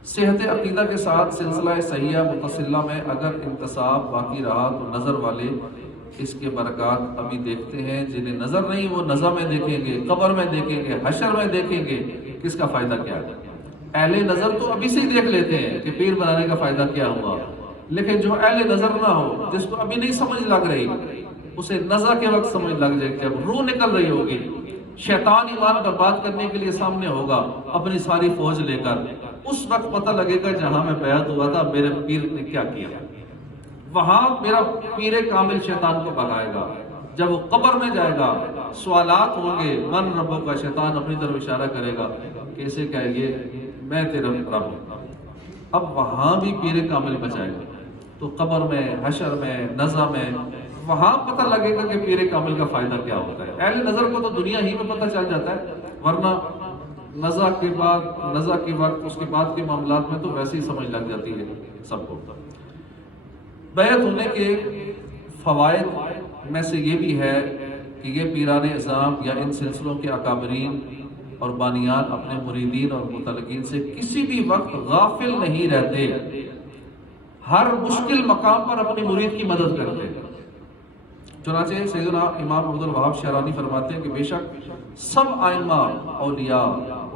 صحت عقیدہ کے ساتھ سلسلہ صحیحہ متصلہ میں اگر انتصاب باقی رہا تو نظر والے اس کے برکات ابھی دیکھتے ہیں، جنہیں نظر نہیں وہ نظر میں دیکھیں گے، قبر میں دیکھیں گے، حشر میں دیکھیں گے، کس کا فائدہ کیا ہے۔ اہل نظر تو ابھی سے ہی دیکھ لیتے ہیں کہ پیر بنانے کا فائدہ کیا ہوا، لیکن جو اہل نظر نہ ہو، جس کو ابھی نہیں سمجھ لگ رہی، اسے نظر کے وقت سمجھ لگ جائے، جب روح نکل رہی ہوگی، شیطان ایمان پر بات کرنے کے لیے سامنے ہوگا اپنی ساری فوج لے کر، اس وقت پتہ لگے گا جہاں میں بیعت ہوا تھا میرے پیر نے کیا کیا، وہاں میرا پیر کامل شیطان کو بھگائے گا۔ جب وہ قبر میں جائے گا، سوالات ہوں گے، من ربوں کا، شیطان اپنی طرف اشارہ کرے گا، کیسے کہے گے میں تیرا رب ہوں۔ اب وہاں بھی پیر کامل بچائے گا، تو قبر میں، حشر میں، نزع میں، وہاں پتہ لگے گا کہ پیر کامل کا فائدہ کیا ہوتا ہے۔ اہل نظر کو تو دنیا ہی میں پتہ چل جاتا ہے، ورنہ نزع کے وقت اس کے بعد کے معاملات میں تو ویسے ہی سمجھ لگ جاتی ہے سب کو۔ بیعت ہونے کے فوائد میں سے یہ بھی ہے کہ یہ پیران اعظام یا ان سلسلوں کے اکابرین اور بانیان اپنے مریدین اور متعلقین سے کسی بھی وقت غافل نہیں رہتے، ہر مشکل مقام پر اپنی مرید کی مدد کرتے ہیں۔ چنانچہ سیدنا امام عبد الوہاب شعرانی فرماتے ہیں کہ بے شک سب ائمہ، اولیاء،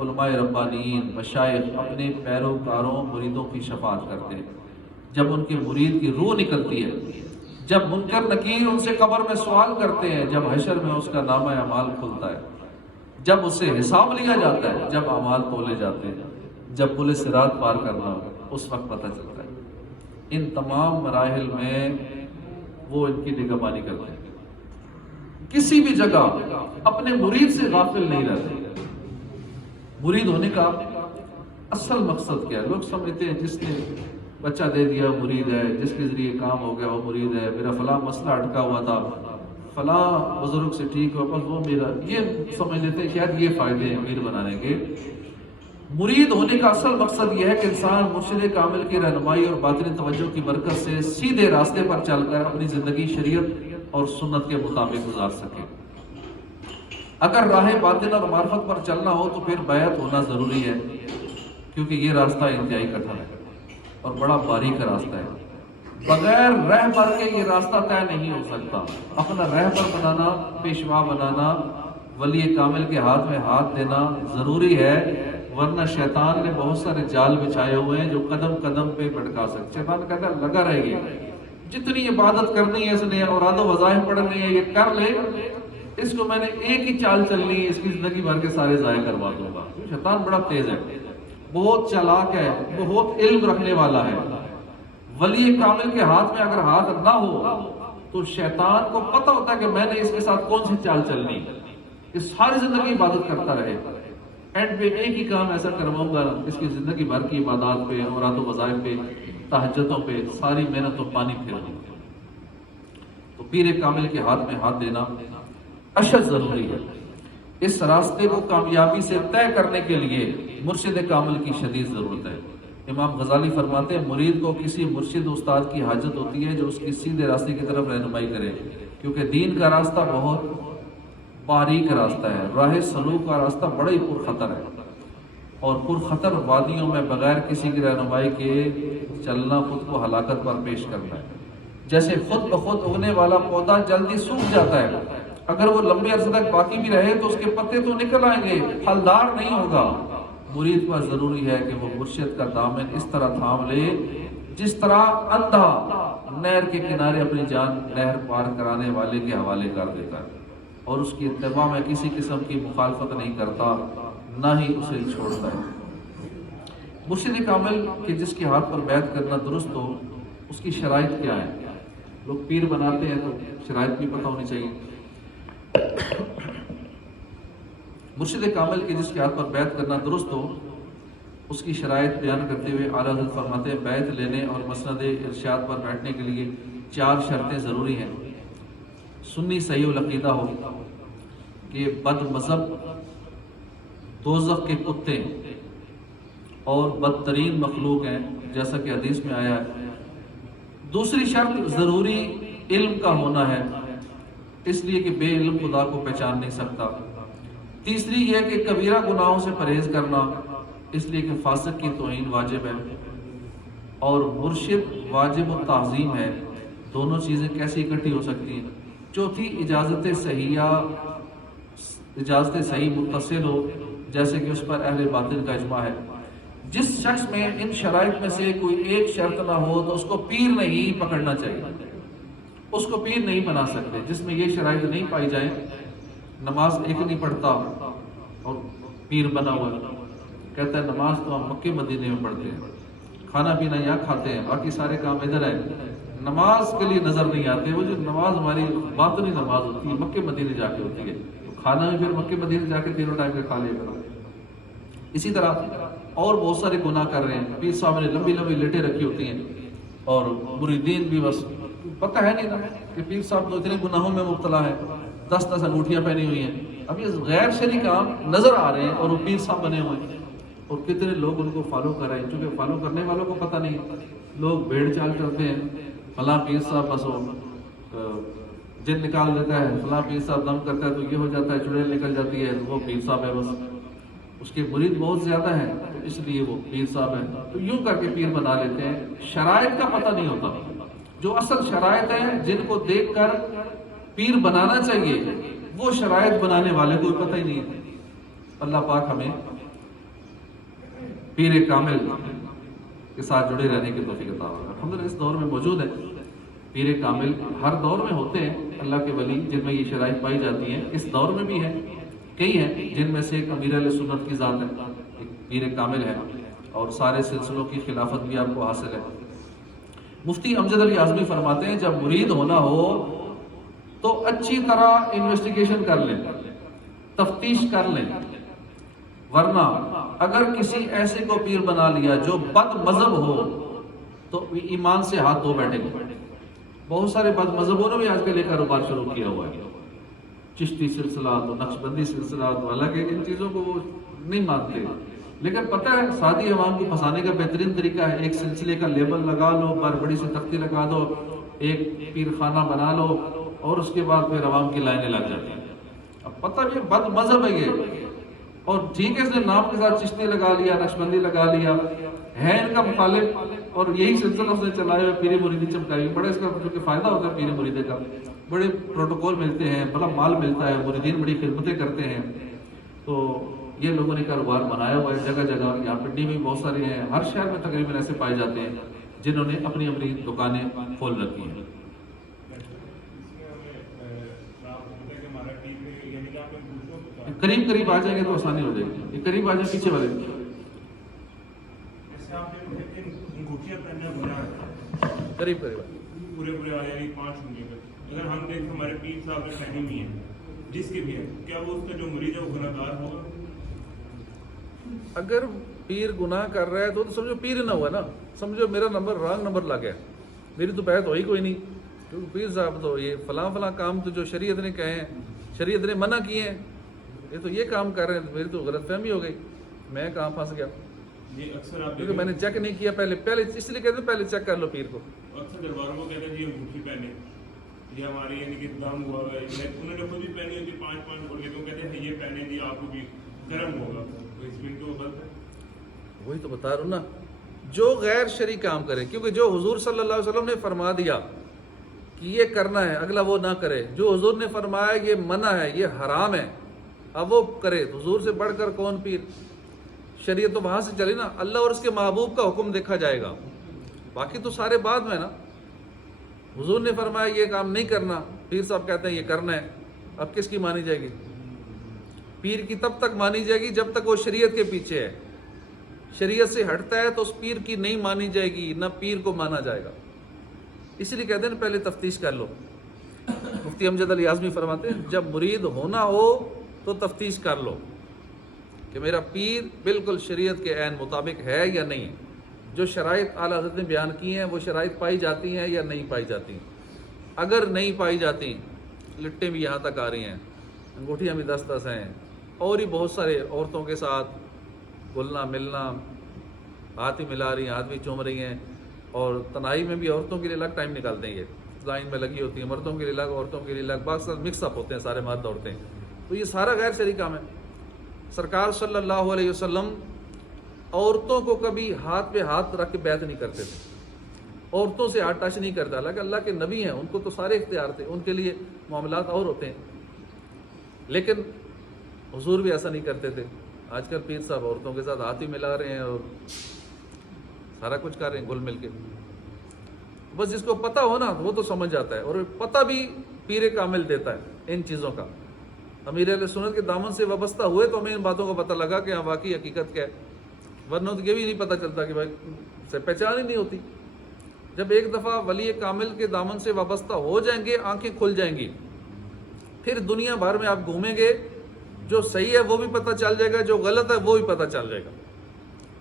علماء ربانیین، مشائخ اپنے پیروکاروں، مریدوں کی شفاعت کرتے ہیں۔ جب ان کے مرید کی روح نکلتی ہے، جب منکر نکیر ان سے قبر میں سوال کرتے ہیں، جب حشر میں اس کا نامہ اعمال کھلتا ہے، جب اس سے حساب لیا جاتا ہے، جب اعمال تولے جاتے ہیں، جب پل صراط پار کرنا ہو، اس وقت پتہ چلتا ہے۔ ان تمام مراحل میں وہ ان کی نگہبانی کرتے ہیں، کسی بھی جگہ اپنے مرید سے غافل نہیں رہتے۔ مرید ہونے کا اصل مقصد کیا ہے؟ لوگ سمجھتے ہیں جس نے بچہ دے دیا مرید ہے، جس کے ذریعے کام ہو گیا وہ مرید ہے، میرا فلاں مسئلہ اٹکا ہوا تھا فلاں بزرگ سے ٹھیک ہوا بس وہ میرا، یہ سمجھ لیتے ہیں شاید یہ فائدے ہیں امیر بنانے کے۔ مرید ہونے کا اصل مقصد یہ ہے کہ انسان مرشد کامل کی رہنمائی اور باطنی توجہ کی برکت سے سیدھے راستے پر چل کر اپنی زندگی شریعت اور سنت کے مطابق گزار سکے۔ اگر راہ باطن اور معرفت پر چلنا ہو تو پھر بیعت ہونا ضروری ہے، کیونکہ یہ راستہ انتہائی کٹھن ہے اور بڑا باریک راستہ ہے۔ بغیر رہبر کے یہ راستہ طے نہیں ہو سکتا۔ اپنا رہبر بنانا، پیشوا بنانا، ولی کامل کے ہاتھ میں ہاتھ دینا ضروری ہے، ورنہ شیطان نے بہت سارے جال بچھائے ہوئے ہیں جو قدم قدم پہ بھٹکا سکتے۔ شیطان کہتا ہے لگا رہے گی، جتنی عبادت کرنی ہے اس نے، اوراد و وظائف پڑھنی ہے، یہ کر لے، اس کو میں نے ایک ہی چال چلنی ہے، اس کی زندگی بھر کے سارے ضائع کروا دوں گا۔ شیطان بڑا تیز ہے، بہت چالاک ہے، بہت علم رکھنے والا ہے۔ ولی کامل کے ہاتھ میں اگر ہاتھ نہ ہو تو شیطان کو پتہ ہوتا ہے کہ میں نے اس کے ساتھ کون سی چال چلنی، کہ ساری زندگی عبادت کرتا رہے، اینڈ پہ ایک ہی کام ایسا کرواؤں گا اس کی زندگی بھر کی عبادات پہ، اوراد و وظائف پہ، تہجدوں پہ ساری محنت و پانی پھیر دوں۔ تو پیر کامل کے ہاتھ میں ہاتھ دینا اشد ضروری ہے۔ اس راستے کو کامیابی سے طے کرنے کے لیے مرشد کامل کی شدید ضرورت ہے۔ امام غزالی فرماتے ہیں مرید کو کسی مرشد استاد کی حاجت ہوتی ہے جو اس کی سیدھے راستے کی طرف رہنمائی کرے، کیونکہ دین کا راستہ بہت باریک راستہ ہے، راہ سلوک کا راستہ بڑا ہی پرخطر ہے، اور پرخطر وادیوں میں بغیر کسی کی رہنمائی کے چلنا خود کو ہلاکت پر پیش کرنا ہے۔ جیسے خود بخود اگنے والا پودا جلدی سوکھ جاتا ہے، اگر وہ لمبے عرصے تک باقی بھی رہے تو اس کے پتے تو نکل آئیں گے، پھلدار نہیں ہوگا۔ مرید پر ضروری ہے کہ وہ مرشد کا دامن اس طرح تھام لے جس طرح اندھا نہر کے کنارے اپنی جان نہر پار کرانے والے کے حوالے کر دیتا ہے، اور اس کی اتباع میں کسی قسم کی مخالفت نہیں کرتا، نہ ہی اسے چھوڑتا ہے۔ مرشد کامل کے جس کے ہاتھ پر بیعت کرنا درست ہو، اس کی شرائط کیا ہے؟ لوگ پیر بناتے ہیں تو شرائط بھی پتہ ہونی چاہیے۔ مرشد کامل کے جس کے ہاتھ پر بیعت کرنا درست ہو، اس کی شرائط بیان کرتے ہوئے اعلیٰ حضرت فرماتے ہیں بیعت لینے اور مسند ارشاد پر بیٹھنے کے لیے 4 شرطیں ضروری ہیں۔ سنی صحیح العقیدہ ہو کہ بد مذہب، دوزخ کے کتے اور بدترین مخلوق ہیں، جیسا کہ حدیث میں آیا ہے۔ دوسری شرط ضروری علم کا ہونا ہے، اس لیے کہ بے علم خدا کو پہچان نہیں سکتا۔ تیسری یہ کہ کبیرہ گناہوں سے پرہیز کرنا، اس لیے کہ فاسق کی توہین واجب ہے، اور مرشد واجب و تعظیم ہے۔ دونوں چیزیں کیسے اکٹھی ہو سکتی ہیں؟ چوتھی اجازت صحیح متصل ہو، جیسے کہ اس پر اہل باطن کا اجماع ہے۔ جس شخص میں ان شرائط میں سے کوئی ایک شرط نہ ہو تو اس کو پیر نہیں پکڑنا چاہیے، اس کو پیر نہیں بنا سکتے۔ جس میں یہ شرائط نہیں پائی جائیں، نماز ایک نہیں پڑھتا اور پیر بنا ہوا ہے، کہتا ہے نماز تو ہم مکے مدینے میں پڑھتے ہیں، کھانا پینا یہاں کھاتے ہیں، باقی سارے کام ادھر ہے، نماز کے لیے نظر نہیں آتے۔ وہ جو نماز ہماری باطنی نماز ہوتی ہے مکے مدینے جا کے ہوتی ہے، تو کھانا بھی پھر مکے مدینے جا کے تینوں ٹائم کے کھا لیا کرو۔ اسی طرح اور بہت سارے گناہ کر رہے ہیں، پیر صاحب نے لمبی لمبی لٹیں رکھی ہوتی ہیں، اور مریدین بھی بس پتہ ہے نہیں نا کہ پیر صاحب تو اتنے گناہوں میں مبتلا ہے، 10 انگوٹھیاں پہنی ہوئی ہیں۔ اب یہ غیر شرعی کام نظر آ رہے ہیں اور وہ پیر صاحب بنے ہوئے ہیں، اور کتنے لوگ ان کو فالو کر رہے ہیں، چونکہ فالو کرنے والوں کو پتہ نہیں، لوگ بھیڑ چال چلتے ہیں، فلاں پیر صاحب بس جن نکال دیتا ہے، فلاں پیر صاحب دم کرتا ہے تو یہ ہو جاتا ہے، چڑیل نکل جاتی ہے تو وہ پیر صاحب ہے، بس اس کے مرید بہت زیادہ ہیں تو اس لیے وہ پیر صاحب ہیں، تو یوں کر کے پیر بنا لیتے ہیں۔ شرائط کا پتہ نہیں ہوتا، جو اصل شرائط ہیں جن کو دیکھ کر پیر بنانا چاہیے، وہ شرائط بنانے والے کو پتہ ہی نہیں ہے۔ اللہ پاک ہمیں پیر کامل کے ساتھ جڑے رہنے کی توفیق عطا فرمائے۔ الحمدللہ اس دور میں موجود ہے پیر کامل، ہر دور میں ہوتے ہیں اللہ کے ولی جن میں یہ شرائط پائی جاتی ہیں، اس دور میں بھی ہے، کئی ہیں جن میں سے ایک امیر علیہ سنت کی ذات ہے، ایک پیر کامل ہے، اور سارے سلسلوں کی خلافت بھی آپ کو حاصل ہے۔ مفتی امجد علی اعظمی فرماتے ہیں جب مرید ہونا ہو تو اچھی طرح انویسٹیگیشن کر لیں، تفتیش کر لیں، ورنہ اگر کسی ایسے کو پیر بنا لیا جو بد مذہب ہو تو ایمان سے ہاتھ دھو بیٹھے گا۔ بہت سارے بد مذہبوں نے بھی آج کل یہ کاروبار شروع کیا ہوا ہے، چشتی سلسلات اور نقشبندی سلسلات، حالانکہ ان چیزوں کو وہ نہیں مانتے، لیکن پتہ ہے سادی عوام کو پھنسانے کا بہترین طریقہ ہے، ایک سلسلے کا لیبل لگا لو، پر بڑی سی تختی لگا دو، ایک پیر خانہ بنا لو، اور اس کے بعد پھر عوام کی لائنیں لگ جاتی ہیں۔ اب پتہ بھی بد مذہب ہے یہ، اور ٹھیک ہے اس نے نام کے ساتھ چشتی لگا لیا، نقشبندی لگا لیا، ہے ان کا مخالف، اور یہی سلسلہ اس نے چلایا ہوا، پیری مریدی چمکائی، بڑا اس کا جو فائدہ ہوتا ہے پیری مریدے کا، بڑے پروٹوکول ملتے ہیں، بڑا مال ملتا ہے، مریدین بڑی خدمتیں کرتے ہیں۔ تو یہ لوگوں نے کاروبار بنایا ہوا ہے جگہ جگہ، یہاں پنڈی میں بہت سارے ہیں، ہر شہر میں تقریباً ایسے پائے جاتے ہیں جنہوں نے اپنی اپنی دکانیں کھول رکھی ہیں۔ قریب قریب آ جائیں گے تو آسانی ہو جائے گی، یہ قریب آ جائیں پیچھے والے قریب قریب پورے آ جائے 5 انگلی پر، اگر ہم دیکھ ہمارے پیر صاحب نے پہنی ہوئی ہیں جس کے بھی ہے، کیا وہ اس کا جو مرید ہے وہ گناہ گار ہوگا؟ اگر پیر گناہ کر رہا ہے تو سمجھو پیر نہ ہوا نا، سمجھو میرا نمبر رانگ نمبر لگ گیا، میری تو بیعت ہوئی کوئی نہیں، کیونکہ پیر صاحب تو یہ فلاں فلاں کام تو جو شریعت نے کہے ہیں، شریعت نے منع کیے ہیں، یہ تو یہ کام کر رہے ہیں، میری تو غلط فہمی ہو گئی، میں کہاں پھنس گیا، یہ اکثر آپ کیونکہ میں نے چیک نہیں کیا پہلے اس لیے کہتے ہیں پہلے چیک کر لو پیر کو۔ اکثر درباروں کو کہتے ہیں جی انگوٹھی پہنے، یہ ہماری یعنی کہ دم ہوا ہے، انہوں نے خود بھی پہنی ہوتی 5 بول کے تو کہتے ہیں یہ پہنے دی آپ کو بھی گرم ہوگا، تو اس میں تو غلط ہے۔ وہی تو بتا رہا ہوں نا، جو غیر شرعی کام کرے، کیونکہ جو حضور صلی اللہ علیہ وسلم نے فرما دیا کہ یہ کرنا ہے اگلا وہ نہ کرے، جو حضور نے فرمایا یہ منع ہے یہ حرام ہے اب وہ کرے، تو حضور سے بڑھ کر کون پیر؟ شریعت تو وہاں سے چلی نا، اللہ اور اس کے محبوب کا حکم دیکھا جائے گا، باقی تو سارے بعد میں نا۔ حضور نے فرمایا یہ کام نہیں کرنا، پیر صاحب کہتے ہیں یہ کرنا ہے، اب کس کی مانی جائے گی؟ پیر کی تب تک مانی جائے گی جب تک وہ شریعت کے پیچھے ہے، شریعت سے ہٹتا ہے تو اس پیر کی نہیں مانی جائے گی، نہ پیر کو مانا جائے گا، اسی لیے کہتے ہیں پہلے تفتیش کر لو۔ مفتی امجد علی اعظمی فرماتے ہیں جب مرید ہونا ہو تو تفتیش کر لو کہ میرا پیر بالکل شریعت کے عین مطابق ہے یا نہیں، جو شرائط اعلیٰ حضرت نے بیان کی ہیں وہ شرائط پائی جاتی ہیں یا نہیں پائی جاتی، اگر نہیں پائی جاتی، لٹیں بھی یہاں تک آ رہی ہیں، انگوٹھیاں بھی 10 ہیں، اور ہی بہت سارے عورتوں کے ساتھ گلنا ملنا، ہاتھ ہی ملا رہی ہیں، ہاتھ بھی چوم رہی ہیں، اور تنہائی میں بھی عورتوں کے لیے الگ ٹائم نکالتے ہیں، یہ لائن میں لگی ہوتی ہیں، مردوں کے لیے الگ عورتوں کے لیے الگ، بعض مکس اپ ہوتے ہیں سارے مرد عورتیں، تو یہ سارا غیر شرعی کام ہے۔ سرکار صلی اللہ علیہ وسلم عورتوں کو کبھی ہاتھ پہ ہاتھ رکھ کے بیعت نہیں کرتے تھے، عورتوں سے ہاتھ ٹچ نہیں کرتا، حالانکہ اللہ کے نبی ہیں، ان کو تو سارے اختیار تھے، ان کے لیے معاملات اور ہوتے ہیں، لیکن حضور بھی ایسا نہیں کرتے تھے۔ آج کل پیر صاحب عورتوں کے ساتھ ہاتھ ہی ملا رہے ہیں اور سارا کچھ کر رہے ہیں گل مل کے۔ بس جس کو پتہ ہو نا وہ تو سمجھ جاتا ہے، اور پتہ بھی پیر کامل دیتا ہے ان چیزوں کا۔ امیر اہل سنت کے دامن سے وابستہ ہوئے تو ہمیں ان باتوں کا پتہ لگا کہ ہاں واقعی حقیقت کیا ہے، ورنہ تو یہ بھی نہیں پتہ چلتا کہ بھائی سے پہچان ہی نہیں ہوتی۔ جب ایک دفعہ ولی کامل کے دامن سے وابستہ ہو جائیں گے، آنکھیں کھل جائیں گی، پھر دنیا بھر میں آپ گھومیں گے، جو صحیح ہے وہ بھی پتہ چل جائے گا، جو غلط ہے وہ بھی پتہ چل جائے گا۔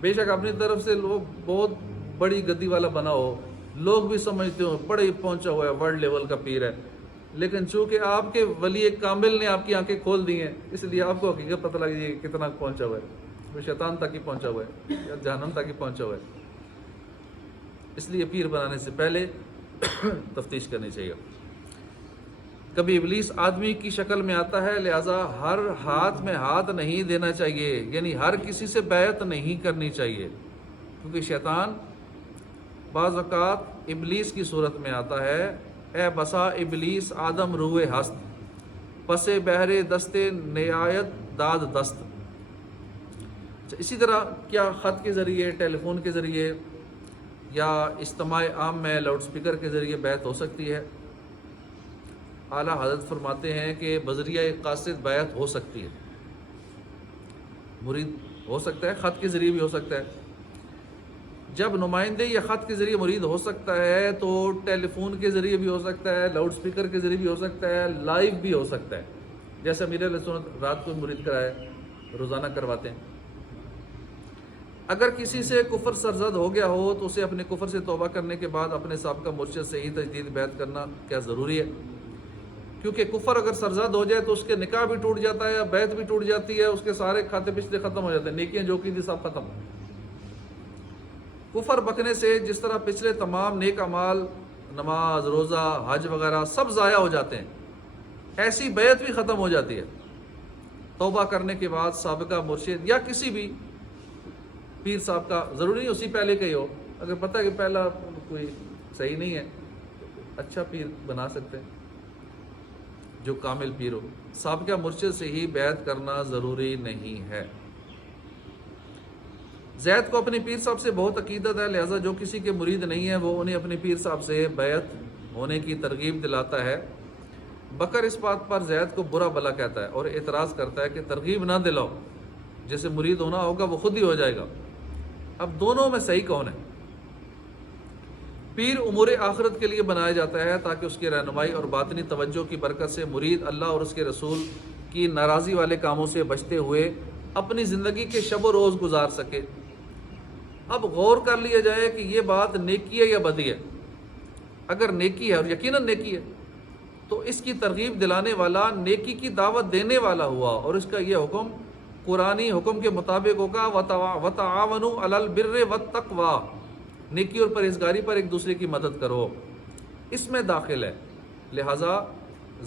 بے شک اپنی طرف سے لوگ بہت بڑی گدی والا بنا ہو، لوگ بھی سمجھتے ہو بڑے پہنچا ہوا ہے، ورلڈ لیول کا پیر ہے، لیکن چونکہ آپ کے ولی کامل نے آپ کی آنکھیں کھول دی ہیں، اس لیے آپ کو حقیقت پتہ لگ جائے کتنا پہنچا ہوا ہے، وہ شیطان تک ہی پہنچا ہوا ہے یا جہنم تک ہی پہنچا ہوا ہے۔ اس لیے پیر بنانے سے پہلے تفتیش کرنی چاہیے۔ کبھی ابلیس آدمی کی شکل میں آتا ہے، لہٰذا ہر ہاتھ میں ہاتھ نہیں دینا چاہیے، یعنی ہر کسی سے بیعت نہیں کرنی چاہیے، کیونکہ شیطان بعض اوقات ابلیس کی صورت میں آتا ہے۔ اے بسا ابلیس آدم روئے ہست، پس بہرے دست نہایت داد دست۔ اسی طرح کیا خط کے ذریعے، ٹیلی فون کے ذریعے یا اجتماع عام میں لاؤڈ سپیکر کے ذریعے بیعت ہو سکتی ہے؟ اعلیٰ حضرت فرماتے ہیں کہ بذریعہ قاصد بیعت ہو سکتی ہے، مرید ہو سکتا ہے، خط کے ذریعے بھی ہو سکتا ہے۔ جب نمائندے یا خط کے ذریعے مرید ہو سکتا ہے تو ٹیلی فون کے ذریعے بھی ہو سکتا ہے، لاؤڈ سپیکر کے ذریعے بھی ہو سکتا ہے، لائیو بھی ہو سکتا ہے، جیسا امیر اہل سنت رات کو مرید کرائے، روزانہ کرواتے ہیں۔ اگر کسی سے کفر سرزد ہو گیا ہو تو اسے اپنے کفر سے توبہ کرنے کے بعد اپنے سابقہ مرشد سے ہی تجدید بیعت کرنا کیا ضروری ہے؟ کیونکہ کفر اگر سرزد ہو جائے تو اس کے نکاح بھی ٹوٹ جاتا ہے، بیعت بھی ٹوٹ جاتی ہے، اس کے سارے کھاتے پچھلے ختم ہو جاتے ہیں، نیکیاں جو کی تھی سب ختم۔ کفر بکنے سے جس طرح پچھلے تمام نیک اعمال، نماز، روزہ، حج وغیرہ سب ضائع ہو جاتے ہیں، ایسی بیعت بھی ختم ہو جاتی ہے۔ توبہ کرنے کے بعد سابقہ مرشد یا کسی بھی پیر صاحب کا، ضروری نہیں اسی پہلے کا ہی ہو، اگر پتہ ہے کہ پہلا کوئی صحیح نہیں ہے اچھا پیر بنا سکتے ہیں جو کامل پیر ہو، سابقہ مرشد سے ہی بیعت کرنا ضروری نہیں ہے۔ زید کو اپنے پیر صاحب سے بہت عقیدت ہے، لہٰذا جو کسی کے مرید نہیں ہے وہ انہیں اپنے پیر صاحب سے بیعت ہونے کی ترغیب دلاتا ہے۔ بکر اس بات پر زید کو برا بلا کہتا ہے اور اعتراض کرتا ہے کہ ترغیب نہ دلاؤ، جیسے مرید ہونا ہوگا وہ خود ہی ہو جائے گا۔ اب دونوں میں صحیح کون ہے؟ پیر امور آخرت کے لیے بنایا جاتا ہے تاکہ اس کی رہنمائی اور باطنی توجہ کی برکت سے مرید اللہ اور اس کے رسول کی ناراضی والے کاموں سے بچتے ہوئے اپنی زندگی کے شب و روز گزار سکے۔ اب غور کر لیا جائے کہ یہ بات نیکی ہے یا بدی ہے۔ اگر نیکی ہے، اور یقیناً نیکی ہے، تو اس کی ترغیب دلانے والا نیکی کی دعوت دینے والا ہوا، اور اس کا یہ حکم قرآنی حکم کے مطابق ہوگا، وَتَعَاوَنُوا عَلَى الْبِرِّ وَالتَّقْوَىٰ، نیکی اور پرہیزگاری پر ایک دوسرے کی مدد کرو، اس میں داخل ہے۔ لہٰذا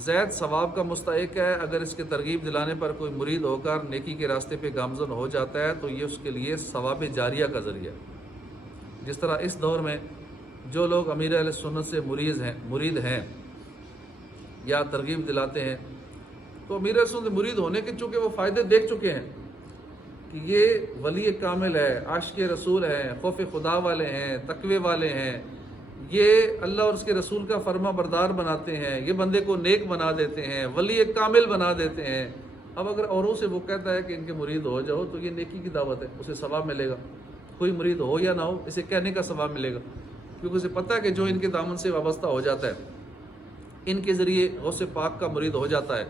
زید ثواب کا مستحق ہے۔ اگر اس کے ترغیب دلانے پر کوئی مرید ہو کر نیکی کے راستے پہ گامزن ہو جاتا ہے تو یہ اس کے لیے ثواب جاریہ کا ذریعہ ہے۔ جس طرح اس دور میں جو لوگ امیر اہل سنت سے مرید ہیں یا ترغیب دلاتے ہیں، تو امیر اہل سنت مرید ہونے کے چونکہ وہ فائدے دیکھ چکے ہیں کہ یہ ولی کامل ہے، عاشق رسول ہیں، خوف خدا والے ہیں، تقوی والے ہیں، یہ اللہ اور اس کے رسول کا فرما بردار بناتے ہیں، یہ بندے کو نیک بنا دیتے ہیں، ولی کامل بنا دیتے ہیں۔ اب اگر اوروں سے وہ کہتا ہے کہ ان کے مرید ہو جاؤ تو یہ نیکی کی دعوت ہے، اسے ثواب ملے گا، کوئی مرید ہو یا نہ ہو اسے کہنے کا ثواب ملے گا، کیونکہ اسے پتہ ہے کہ جو ان کے دامن سے وابستہ ہو جاتا ہے، ان کے ذریعے غوث پاک کا مرید ہو جاتا ہے،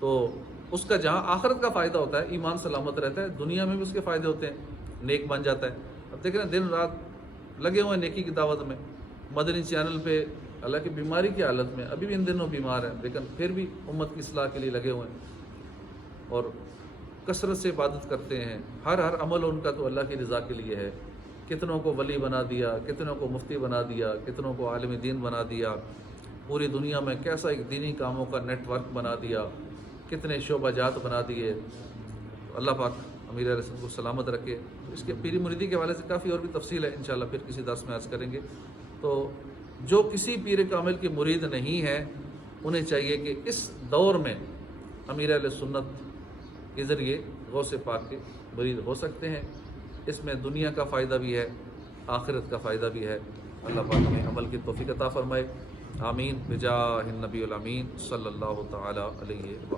تو اس کا جہاں آخرت کا فائدہ ہوتا ہے، ایمان سلامت رہتا ہے، دنیا میں بھی اس کے فائدے ہوتے ہیں، نیک بن جاتا ہے۔ اب دیکھ رہے ہیں دن رات لگے ہوئے ہیں نیکی کی دعوت میں، مدنی چینل پہ حالانکہ بیماری کی حالت میں ابھی بھی ان دنوں بیمار ہیں، لیکن پھر بھی امت کی اصلاح کے لیے لگے ہوئے ہیں اور کثرت سے عبادت کرتے ہیں۔ ہر عمل ان کا تو اللہ کی رضا کے لیے ہے۔ کتنوں کو ولی بنا دیا، کتنوں کو مفتی بنا دیا، کتنوں کو عالم دین بنا دیا، پوری دنیا میں کیسا ایک دینی کاموں کا نیٹ ورک بنا دیا، کتنے شعبہ جات بنا دیے۔ اللہ پاک امیر اہل سنت کو سلامت رکھے۔ اس کے پیری مریدی کے حوالے سے کافی اور بھی تفصیل ہے، انشاءاللہ پھر کسی درس میں عرض کریں گے۔ تو جو کسی پیر کامل کے مرید نہیں ہے انہیں چاہیے کہ اس دور میں امیر اہل سنت کے ذریعے غوث پاک کے مرید ہو سکتے ہیں. اس میں دنیا کا فائدہ بھی ہے، آخرت کا فائدہ بھی ہے. اللہ پاک ہمیں عمل کی توفیق عطا فرمائے. آمین بجاہ النبی الامین صلی اللہ تعالی علیہ وسلم.